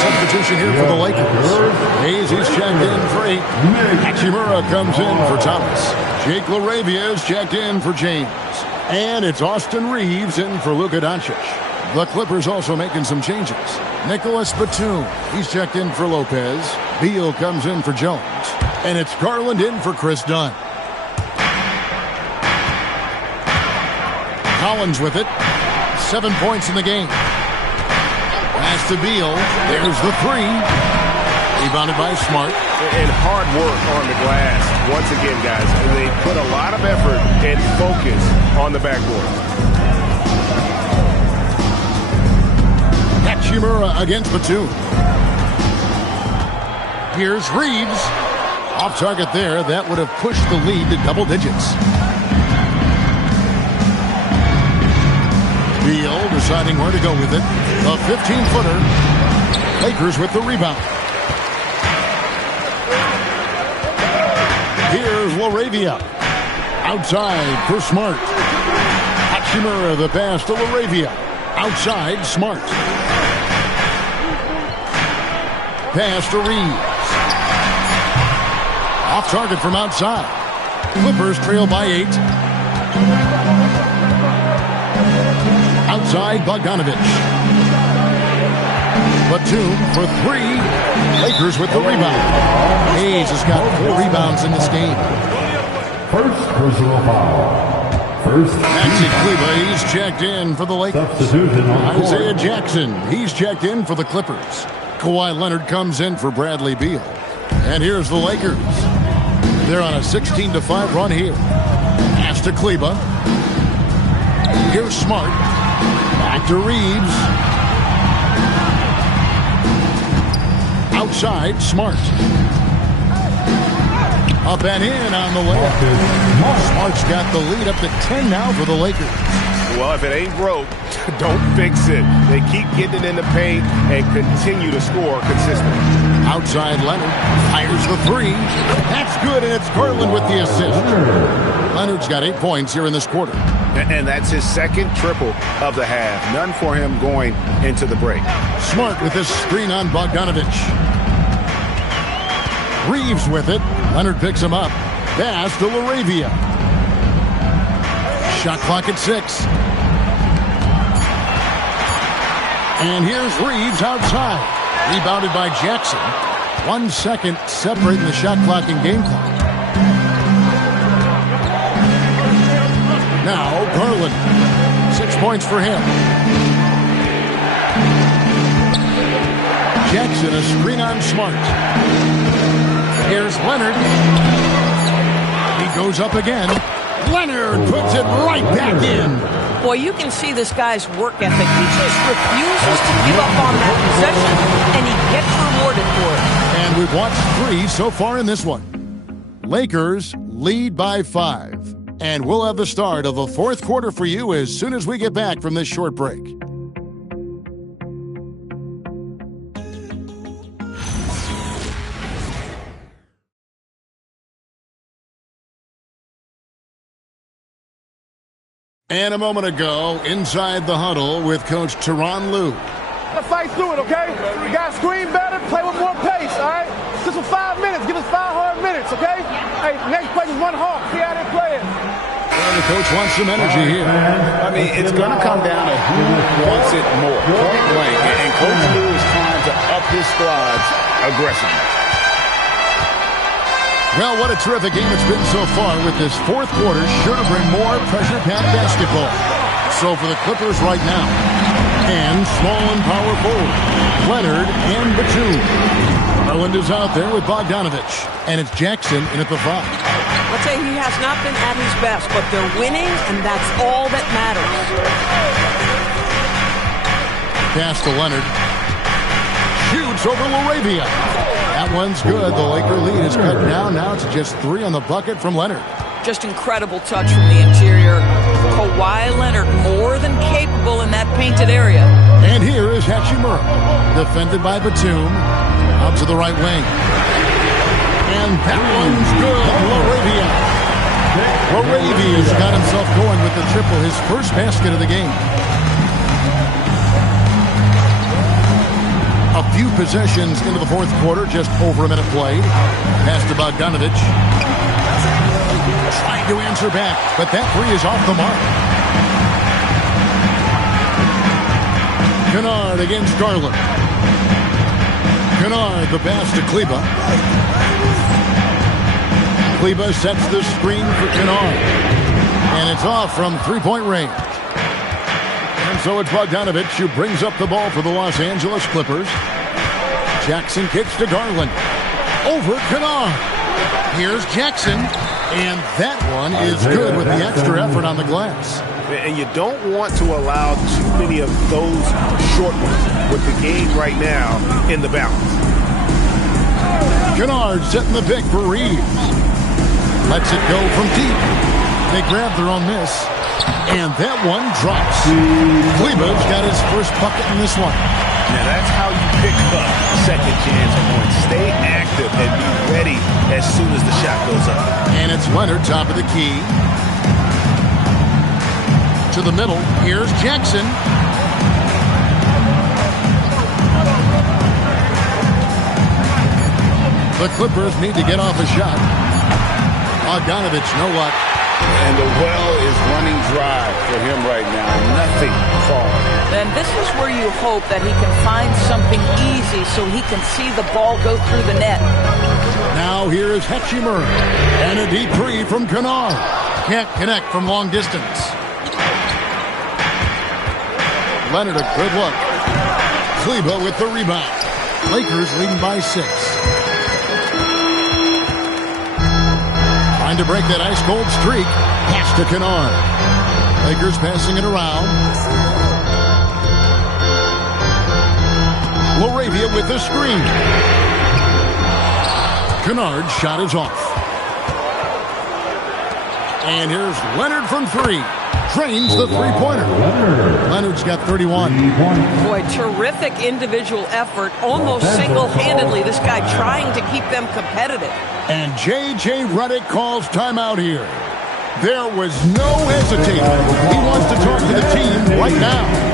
Substitution here for the Lakers. He's checked in for 8. Hachimura comes in for Thomas. Jake LaRavia is checked in for James. And it's Austin Reeves in for Luka Doncic. The Clippers also making some changes. Nicholas Batum, he's checked in for Lopez. Beal comes in for Jones. And it's Garland in for Chris Dunn. Collins with it. 7 points in the game. Pass to Beal. There's the 3. Rebounded by Smart. And hard work on the glass. Once again, guys, they put a lot of effort and focus on the backboard. Hachimura against Batum. Here's Reeves. Off target there. That would have pushed the lead to double digits. deciding where to go with it. A 15-footer. Lakers with the rebound. Here's LaRavia. Outside for Smart. Hachimura the pass to LaRavia. Outside, Smart. Pass to Reeves. Off target from outside. Clippers trail by 8. Outside, Bogdanovich. Batum for 3. Lakers with the rebound. Hayes has got 4 rebounds in this game. First personal foul. Maxi Kleber, he's checked in for the Lakers. Substitution on Isaiah Jackson, he's checked in for the Clippers. Kawhi Leonard comes in for Bradley Beal. And here's the Lakers. They're on a 16-5 run here. Pass to Kleber. Here's Smart. Back to Reeves. Outside, Smart. Up and in on the layup. Smart's got the lead up to 10 now for the Lakers. Well, if it ain't broke, don't fix it. They keep getting it in the paint and continue to score consistently. Outside Leonard fires the 3. That's good, and it's Garland with the assist. Leonard's got 8 points here in this quarter. And that's his second triple of the half. None for him going into the break. Smart with this screen on Bogdanovich. Reeves with it. Leonard picks him up. Pass to LaRavia. Shot clock at 6. And here's Reeves outside. Rebounded by Jackson. 1 second separating the shot clock and game clock. Now Garland. 6 points for him. Jackson, a screen on Smart. Here's Leonard. He goes up again. Leonard puts it right back in. Boy, you can see this guy's work ethic. He just refuses to give up on that possession, and he gets rewarded for it. And we've watched 3 so far in this one. Lakers lead by 5. And we'll have the start of the 4th quarter for you as soon as we get back from this short break. And a moment ago, inside the huddle with Coach Tyronn Lue. Let's fight through it, okay? We got to screen better, play with more pace, all right? Just for 5 minutes. Give us 5 hard minutes, okay? Hey, next play is run hard. See how they play it. And the coach wants some energy here. I mean, it's going to come down to who wants it more, point blank. And Coach Lue is trying to up his squads aggressively. Well, what a terrific game it's been so far with this 4th quarter. Sure to bring more pressure-packed basketball. So for the Clippers right now, and small and power forward, Leonard and Batum. Garland is out there with Bogdanovich, and it's Jackson in at the 5. I'll tell you, he has not been at his best, but they're winning, and that's all that matters. Pass to Leonard. Shoots over LaRavia. That one's good. The Laker lead is cut down now to just 3 on the bucket from Leonard. Just incredible touch from the interior. Kawhi Leonard more than capable in that painted area. And here is Hachimura, defended by Batum, out to the right wing. And that one's good. LaRavia's got himself going with the triple, his first basket of the game. A few possessions into the 4th quarter, just over a minute played. Pass to Bogdanovich. Trying to answer back, but that 3 is off the mark. Kennard against Garland. Kennard, the pass to Kleber. Kleber sets the screen for Kennard. And it's off from 3-point range. And so it's Bogdanovich who brings up the ball for the Los Angeles Clippers. Jackson kicks to Garland. Over Kennard. Here's Jackson. And that one is good with the extra effort on the glass. And you don't want to allow too many of those short ones with the game right now in the balance. Kennard setting the pick for Reeves. Lets it go from deep. They grab their own miss. And that one drops. Kleba's got his first bucket in this one. Now that's how you pick up second chance points. Stay active and be ready as soon as the shot goes up. And it's Leonard, top of the key. To the middle. Here's Jackson. The Clippers need to get off a shot. Bogdanovich, no luck. And the well is running dry for him right now. Nothing falling. And this is where you hope that he can find something easy so he can see the ball go through the net. Now here is Hachimura. And a deep three from Kennard. Can't connect from long distance. Leonard, a good look. Kleba with the rebound. Lakers leading by 6. Trying to break that ice-cold streak. Pass to Kennard. Lakers passing it around. Laravia with the screen. Kennard's shot is off. And here's Leonard from 3. Drains the three-pointer. Leonard's got 31. Boy, terrific individual effort. Almost single-handedly, this guy trying to keep them competitive. And J.J. Redick calls timeout here. There was no hesitating. He wants to talk to the team right now.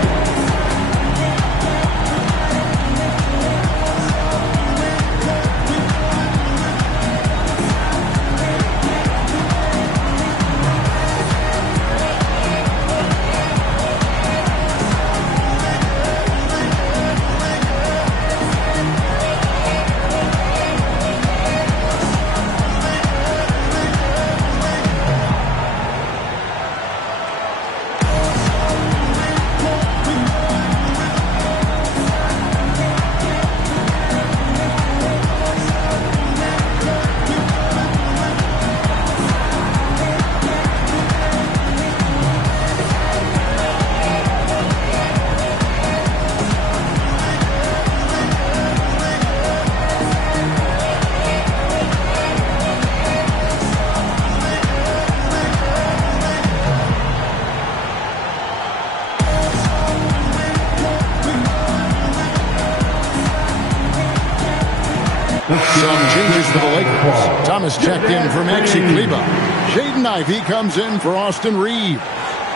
Some changes for the Lakers. Thomas checked in for Maxi Kleber. Jaden Ivey comes in for Austin Reeves.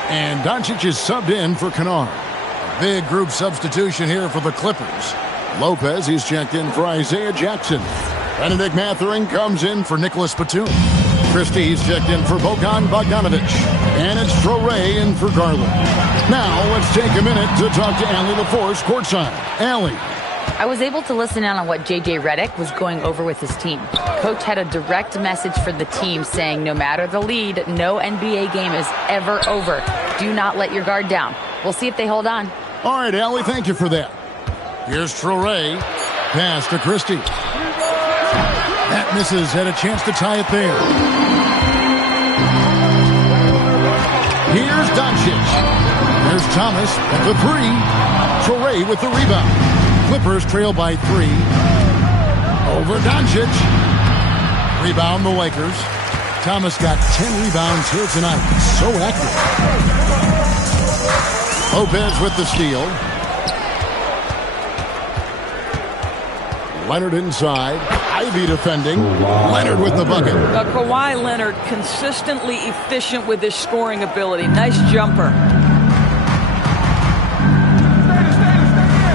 And Doncic is subbed in for Kennard. Big group substitution here for the Clippers. Lopez, he's checked in for Isaiah Jackson. Benedict Mathurin comes in for Nicholas Batum. Christie's checked in for Bojan Bogdanovich. And it's Traoré in for Garland. Now, let's take a minute to talk to Allie LaForce courtside. Allie. I was able to listen in on what J.J. Redick was going over with his team. Coach had a direct message for the team saying no matter the lead, no NBA game is ever over. Do not let your guard down. We'll see if they hold on. All right, Allie, thank you for that. Here's Traoré. Pass to Christie. That misses. Had a chance to tie it there. Here's Doncic. There's Thomas at the 3. Traoré with the rebound. Clippers trail by 3. Over Doncic. Rebound the Lakers. Thomas got 10 rebounds here tonight. So active. Lopez with the steal. Leonard inside. Ivey defending. Leonard with the bucket. Kawhi Leonard consistently efficient with his scoring ability. Nice jumper.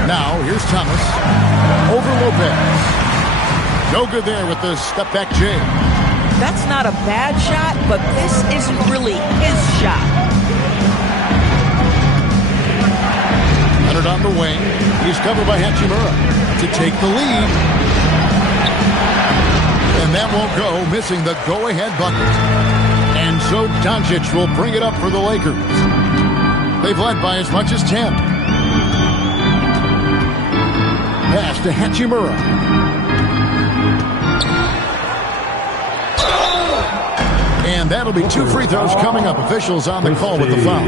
Now, here's Thomas. Over Lopez. No good there with the step-back J. That's not a bad shot, but this isn't really his shot. Leonard on the wing. He's covered by Hachimura to take the lead. And that won't go, missing the go-ahead bucket. And so Doncic will bring it up for the Lakers. They've led by as much as 10. Pass to Hachimura. And that'll be 2 free throws coming up. Officials on the call with the foul.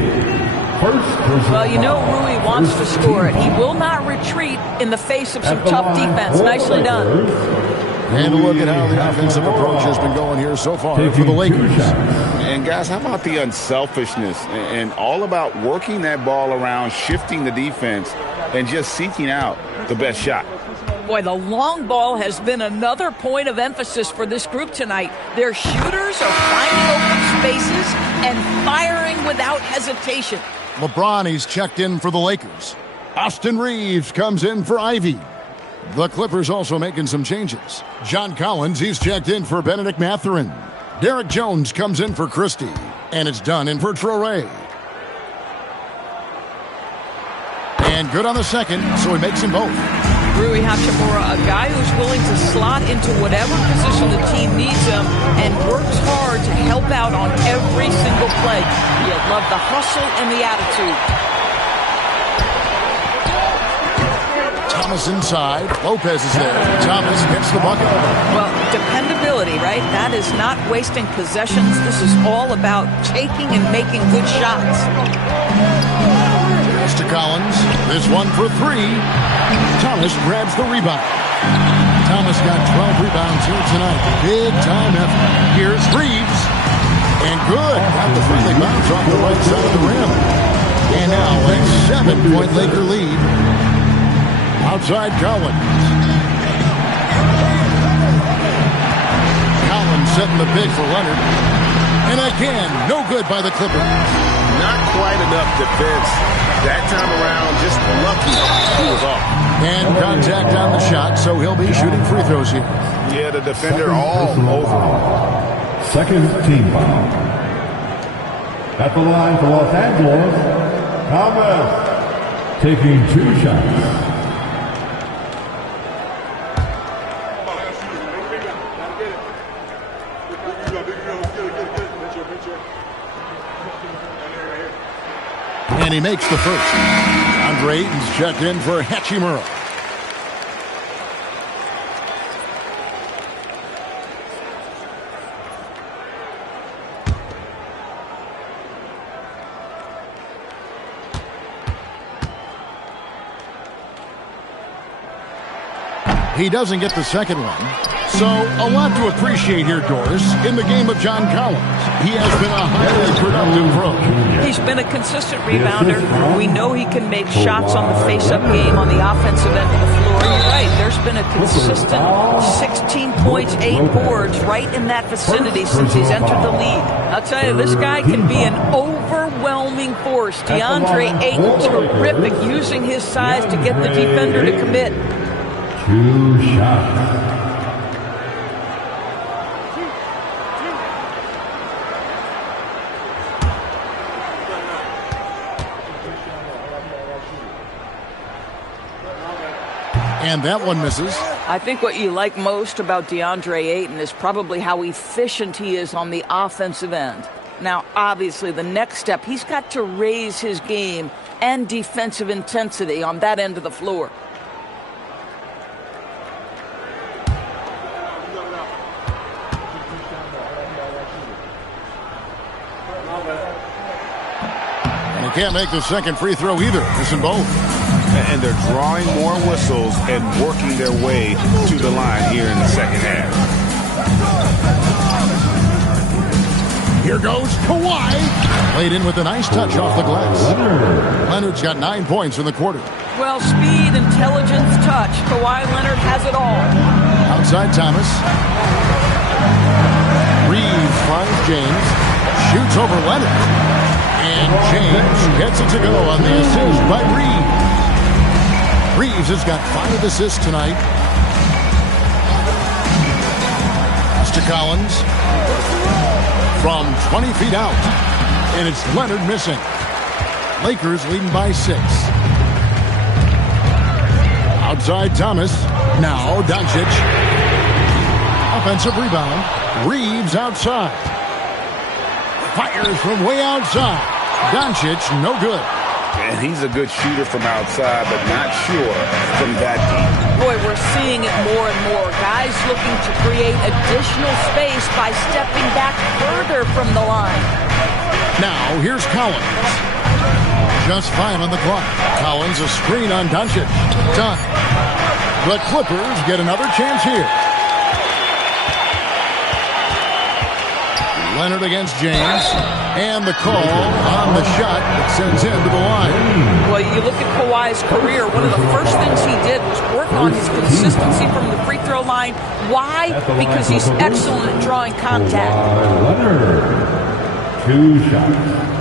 Well, you know Rui wants to score it. He will not retreat in the face of some tough defense. Nicely done. And a look at how the offensive approach has been going here so far for the Lakers. And And guys, how about the unselfishness and all about working that ball around, shifting the defense, and just seeking out the best shot? Boy, the long ball has been another point of emphasis for this group tonight. Their shooters are finding open spaces and firing without hesitation. LeBron, he's checked in for the Lakers. Austin Reeves comes in for Ivy. The Clippers also making some changes. John Collins, he's checked in for Benedict Mathurin. Derek Jones comes in for Christie. And it's done in for Traore. And good on the second, so he makes them both. Rui Hachimura, a guy who's willing to slot into whatever position the team needs him and works hard to help out on every single play. You love the hustle and the attitude. Thomas inside. Lopez is there. Thomas hits the bucket. Well, dependability, right? That is not wasting possessions. This is all about taking and making good shots. To Collins. This one for three. Thomas grabs the rebound. Thomas got 12 rebounds here tonight. Big time effort. Here's Reeves. And good. Got the friendly bounce off the right side of the rim. And now a 7-point Laker lead. Outside Collins. Collins setting the pick for Leonard. And again, no good by the Clippers. Not quite enough defense. That time around, just lucky he was off. And contact on the shot, so he'll be shooting free throws here. Yeah, the defender all over. Second team foul. At the line for Los Angeles, Thomas taking 2 shots. And he makes the first. Andre Ayton's checked in for Hachimura. He doesn't get the second one. So, a lot to appreciate here, Doris, in the game of John Collins. He has been a highly productive pro. He's been a consistent rebounder. We know he can make shots on the face-up game on the offensive end of the floor. You're right, there's been a consistent 16 points, 8 boards right in that vicinity since he's entered the league. I'll tell you, this guy can be an overwhelming force. DeAndre Ayton, terrific, using his size to get the defender to commit. 2 shots. And that one misses. I think what you like most about DeAndre Ayton is probably how efficient he is on the offensive end. Now, obviously, the next step, he's got to raise his game and defensive intensity on that end of the floor. And he can't make the second free throw either. Missing both. And they're drawing more whistles and working their way to the line here in the second half. Here goes Kawhi. Played in with a nice touch off the glass. Leonard's got 9 points in the quarter. Well, speed, intelligence, touch. Kawhi Leonard has it all. Outside Thomas. Reeves finds James. Shoots over Leonard. And James gets it to go on the assist by Reeves. Reeves has got 5 assists tonight. Mr. Collins from 20 feet out. And it's Leonard missing. Lakers leading by 6. Outside Thomas. Now Doncic. Offensive rebound. Reeves outside. Fires from way outside. Doncic, no good. And he's a good shooter from outside, but not sure from that deep. Boy, we're seeing it more and more. Guys looking to create additional space by stepping back further from the line. Now, here's Collins. Just 5 on the clock. Collins, a screen on Doncic. Done. The Clippers get another chance here. Leonard against James. And the call on the shot that sends him to the line. Well, you look at Kawhi's career, one of the first things he did was work on his consistency from the free throw line. Why? Because he's excellent at drawing contact. Leonard, 2 shots.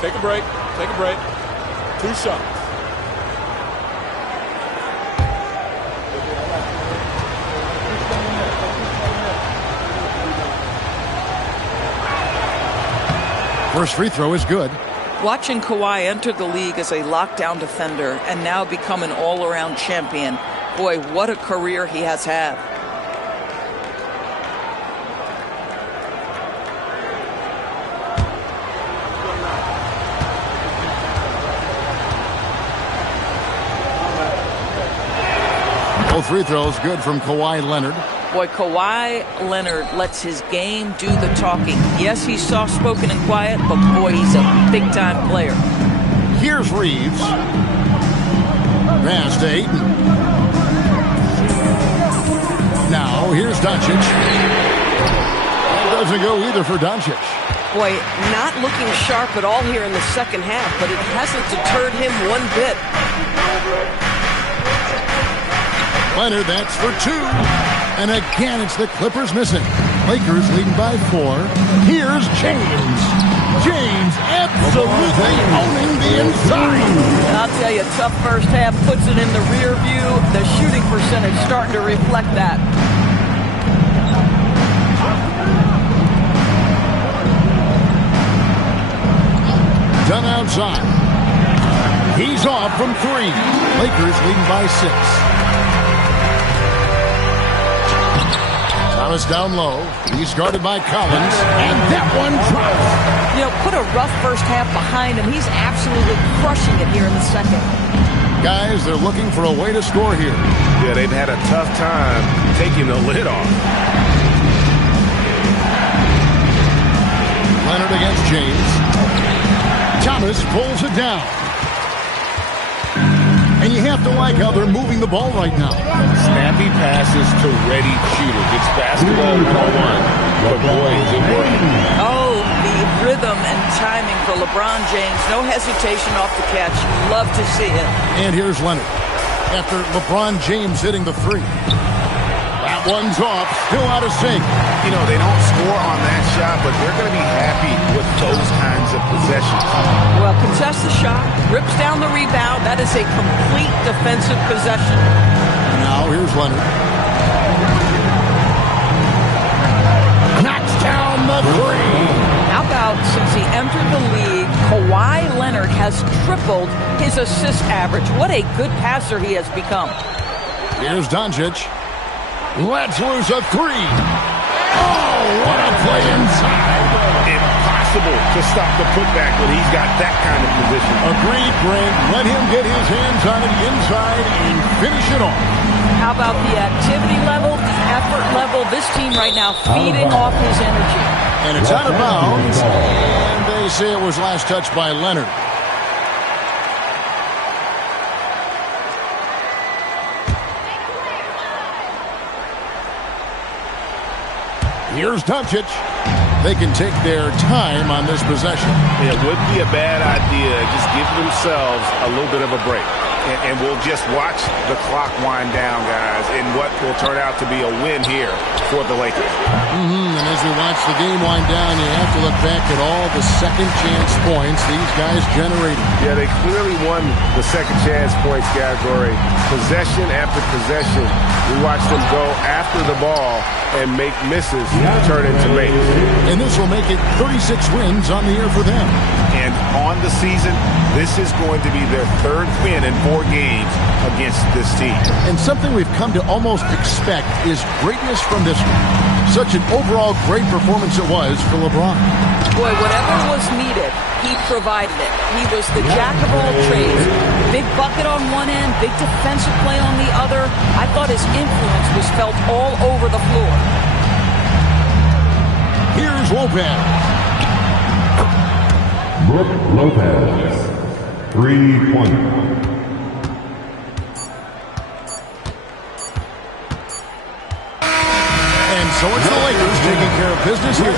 Take a break. Take a break. 2 shots. First free throw is good. Watching Kawhi enter the league as a lockdown defender and now become an all-around champion, boy, what a career he has had. Both free throws good from Kawhi Leonard. Boy, Kawhi Leonard lets his game do the talking. Yes, he's soft-spoken and quiet, but boy, he's a big-time player. Here's Reeves. Pass to Ayton. Now, here's Doncic. That doesn't go either for Doncic. Boy, not looking sharp at all here in the second half, but it hasn't deterred him one bit. Leonard, that's for 2. And again, it's the Clippers missing. Lakers leading by 4. Here's James. James absolutely owning the inside. I'll tell you, tough first half, puts it in the rear view. The shooting percentage starting to reflect that. Done outside. He's off from 3. Lakers leading by 6. Thomas down low. He's guarded by Collins. And that one drops. You know, put a rough first half behind him. He's absolutely crushing it here in the second. Guys, they're looking for a way to score here. Yeah, they've had a tough time taking the lid off. Leonard against James. Thomas pulls it down. And you have to like how they're moving the ball right now. Snappy passes to ready shooters. It's basketball 101, but boy, is it working. Oh, the rhythm and timing for LeBron James. No hesitation off the catch. Love to see it. And here's Leonard. After LeBron James hitting the 3. That one's off. Still out of sync. You know, they don't score on that shot, but they're going to be happy with those kinds of possessions. Well, contests the shot, rips down the rebound. That is a complete defensive possession. Now here's Leonard. Knocks down the 3. How about since he entered the league, Kawhi Leonard has tripled his assist average. What a good passer he has become. Here's Doncic. Let's lose a 3. Oh, what a play inside. Impossible to stop the putback when he's got that kind of position. Agreed, Brent. Let him get his hands on it inside and finish it off. How about the activity level, the effort level? This team right now feeding off his energy. And it's out of bounds. And they say it was last touched by Leonard. Here's Doncic. They can take their time on this possession. It wouldn't be a bad idea. Just give themselves a little bit of a break. And we'll just watch the clock wind down, guys, in what will turn out to be a win here for the Lakers. And as we watch the game wind down, you have to look back at all the second chance points these guys generated. Yeah, they clearly won the second chance points category. Possession after possession. We watched them go after the ball and make misses turn into makes. And this will make it 36 wins on the year for them. And on the season, this is going to be their 3rd win in 4 games against this team. And something we've come to almost expect is greatness from this one. Such an overall great performance it was for LeBron. Boy, whatever was needed, he provided it. He was the jack of all trades. Big bucket on one end, big defensive play on the other. I thought his influence was felt all over the floor. Here's Lopez. Brook Lopez, 3-pointer. business here.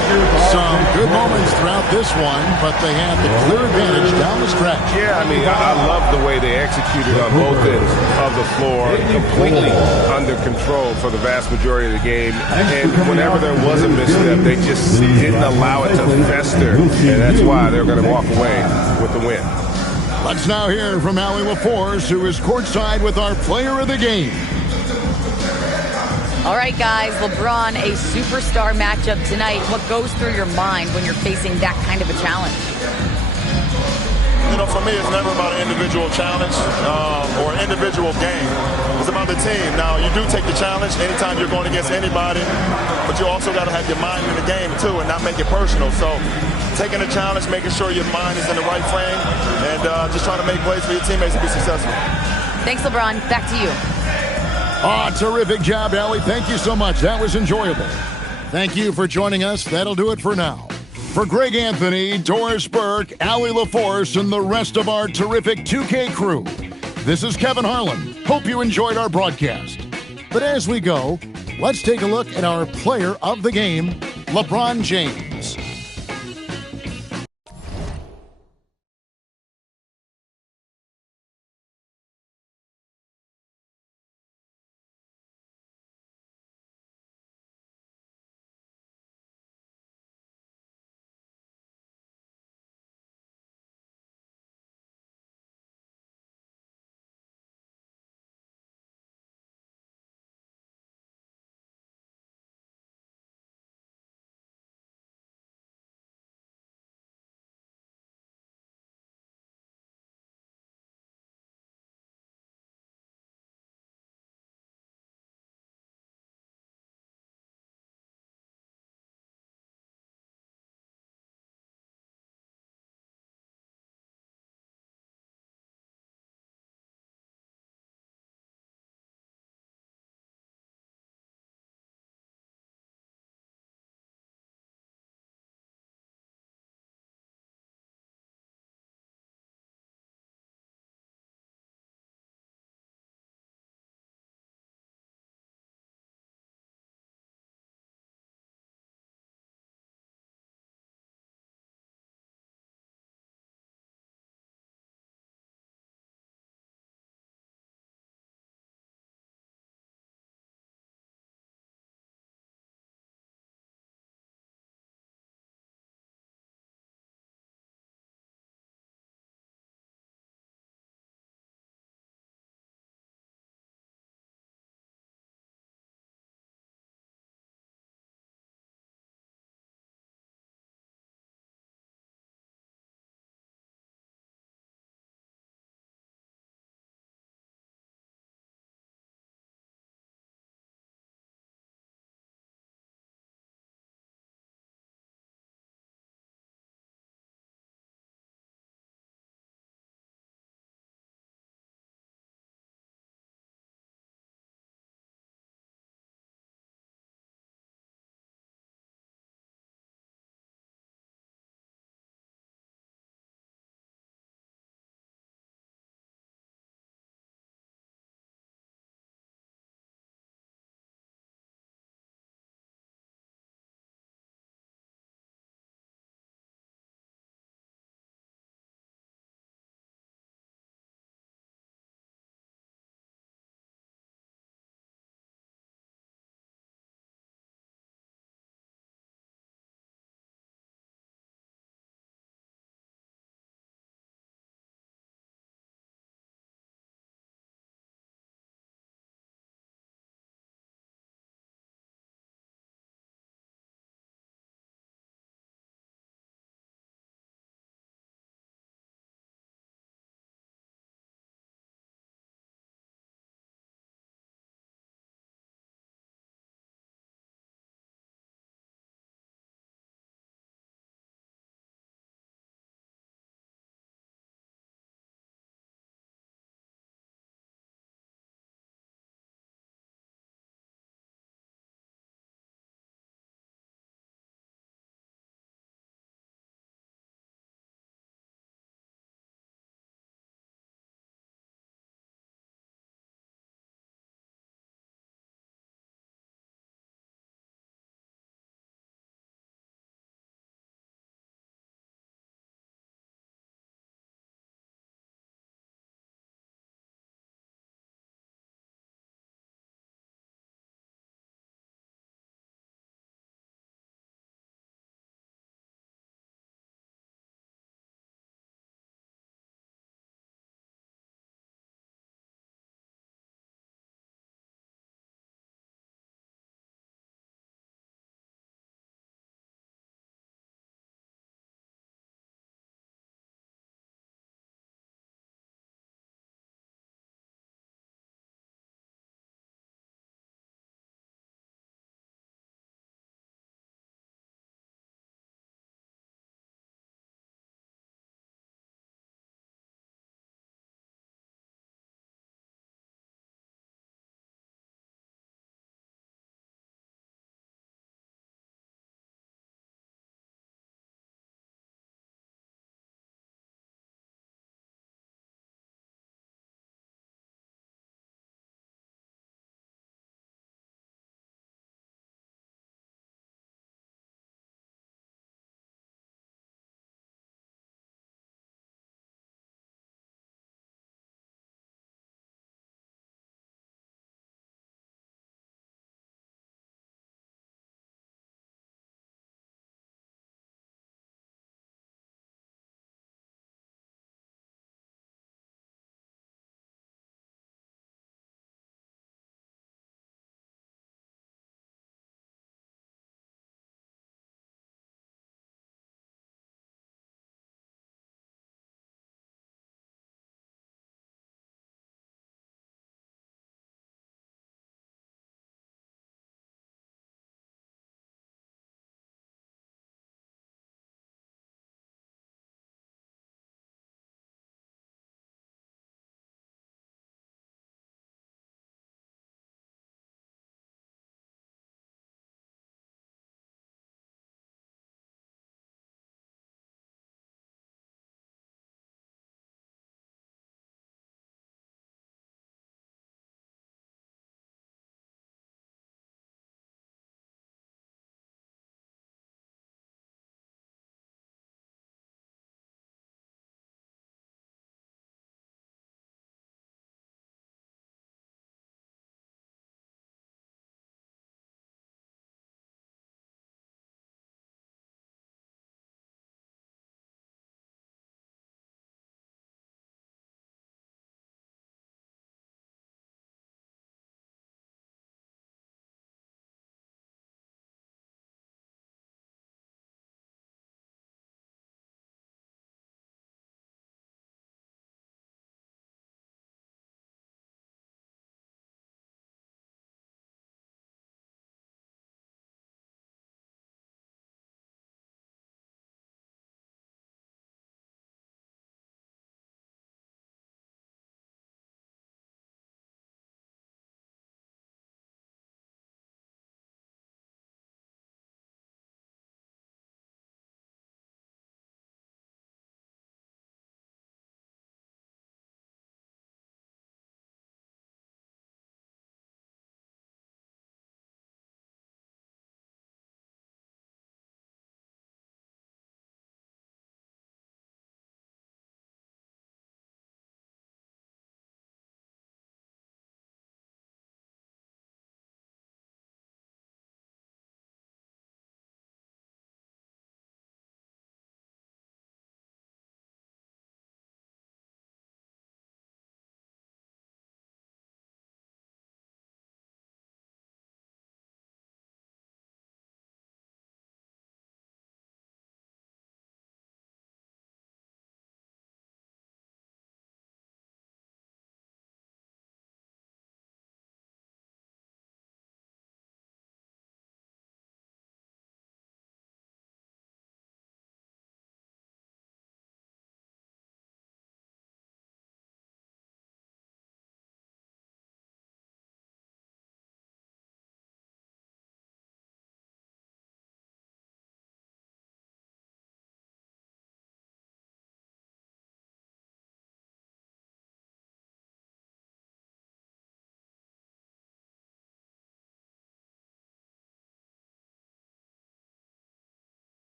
Some good moments throughout this one, but they had the clear advantage down the stretch. Yeah, I mean, I love the way they executed on both ends of the floor, completely under control for the vast majority of the game. And whenever there was a misstep, they just didn't allow it to fester, and that's why they're going to walk away with the win. Let's now hear from Allie LaForce, who is courtside with our player of the game. All right, guys, LeBron, a superstar matchup tonight. What goes through your mind when you're facing that kind of a challenge? You know, for me, it's never about an individual challenge or an individual game. It's about the team. Now, you do take the challenge anytime you're going against anybody, but you also got to have your mind in the game, too, and not make it personal. So taking the challenge, making sure your mind is in the right frame, and just trying to make plays for your teammates to be successful. Thanks, LeBron. Back to you. Oh, terrific job, Allie. Thank you so much. That was enjoyable. Thank you for joining us. That'll do it for now. For Greg Anthony, Doris Burke, Allie LaForce, and the rest of our terrific 2K crew, this is Kevin Harlan. Hope you enjoyed our broadcast. But as we go, let's take a look at our player of the game, LeBron James.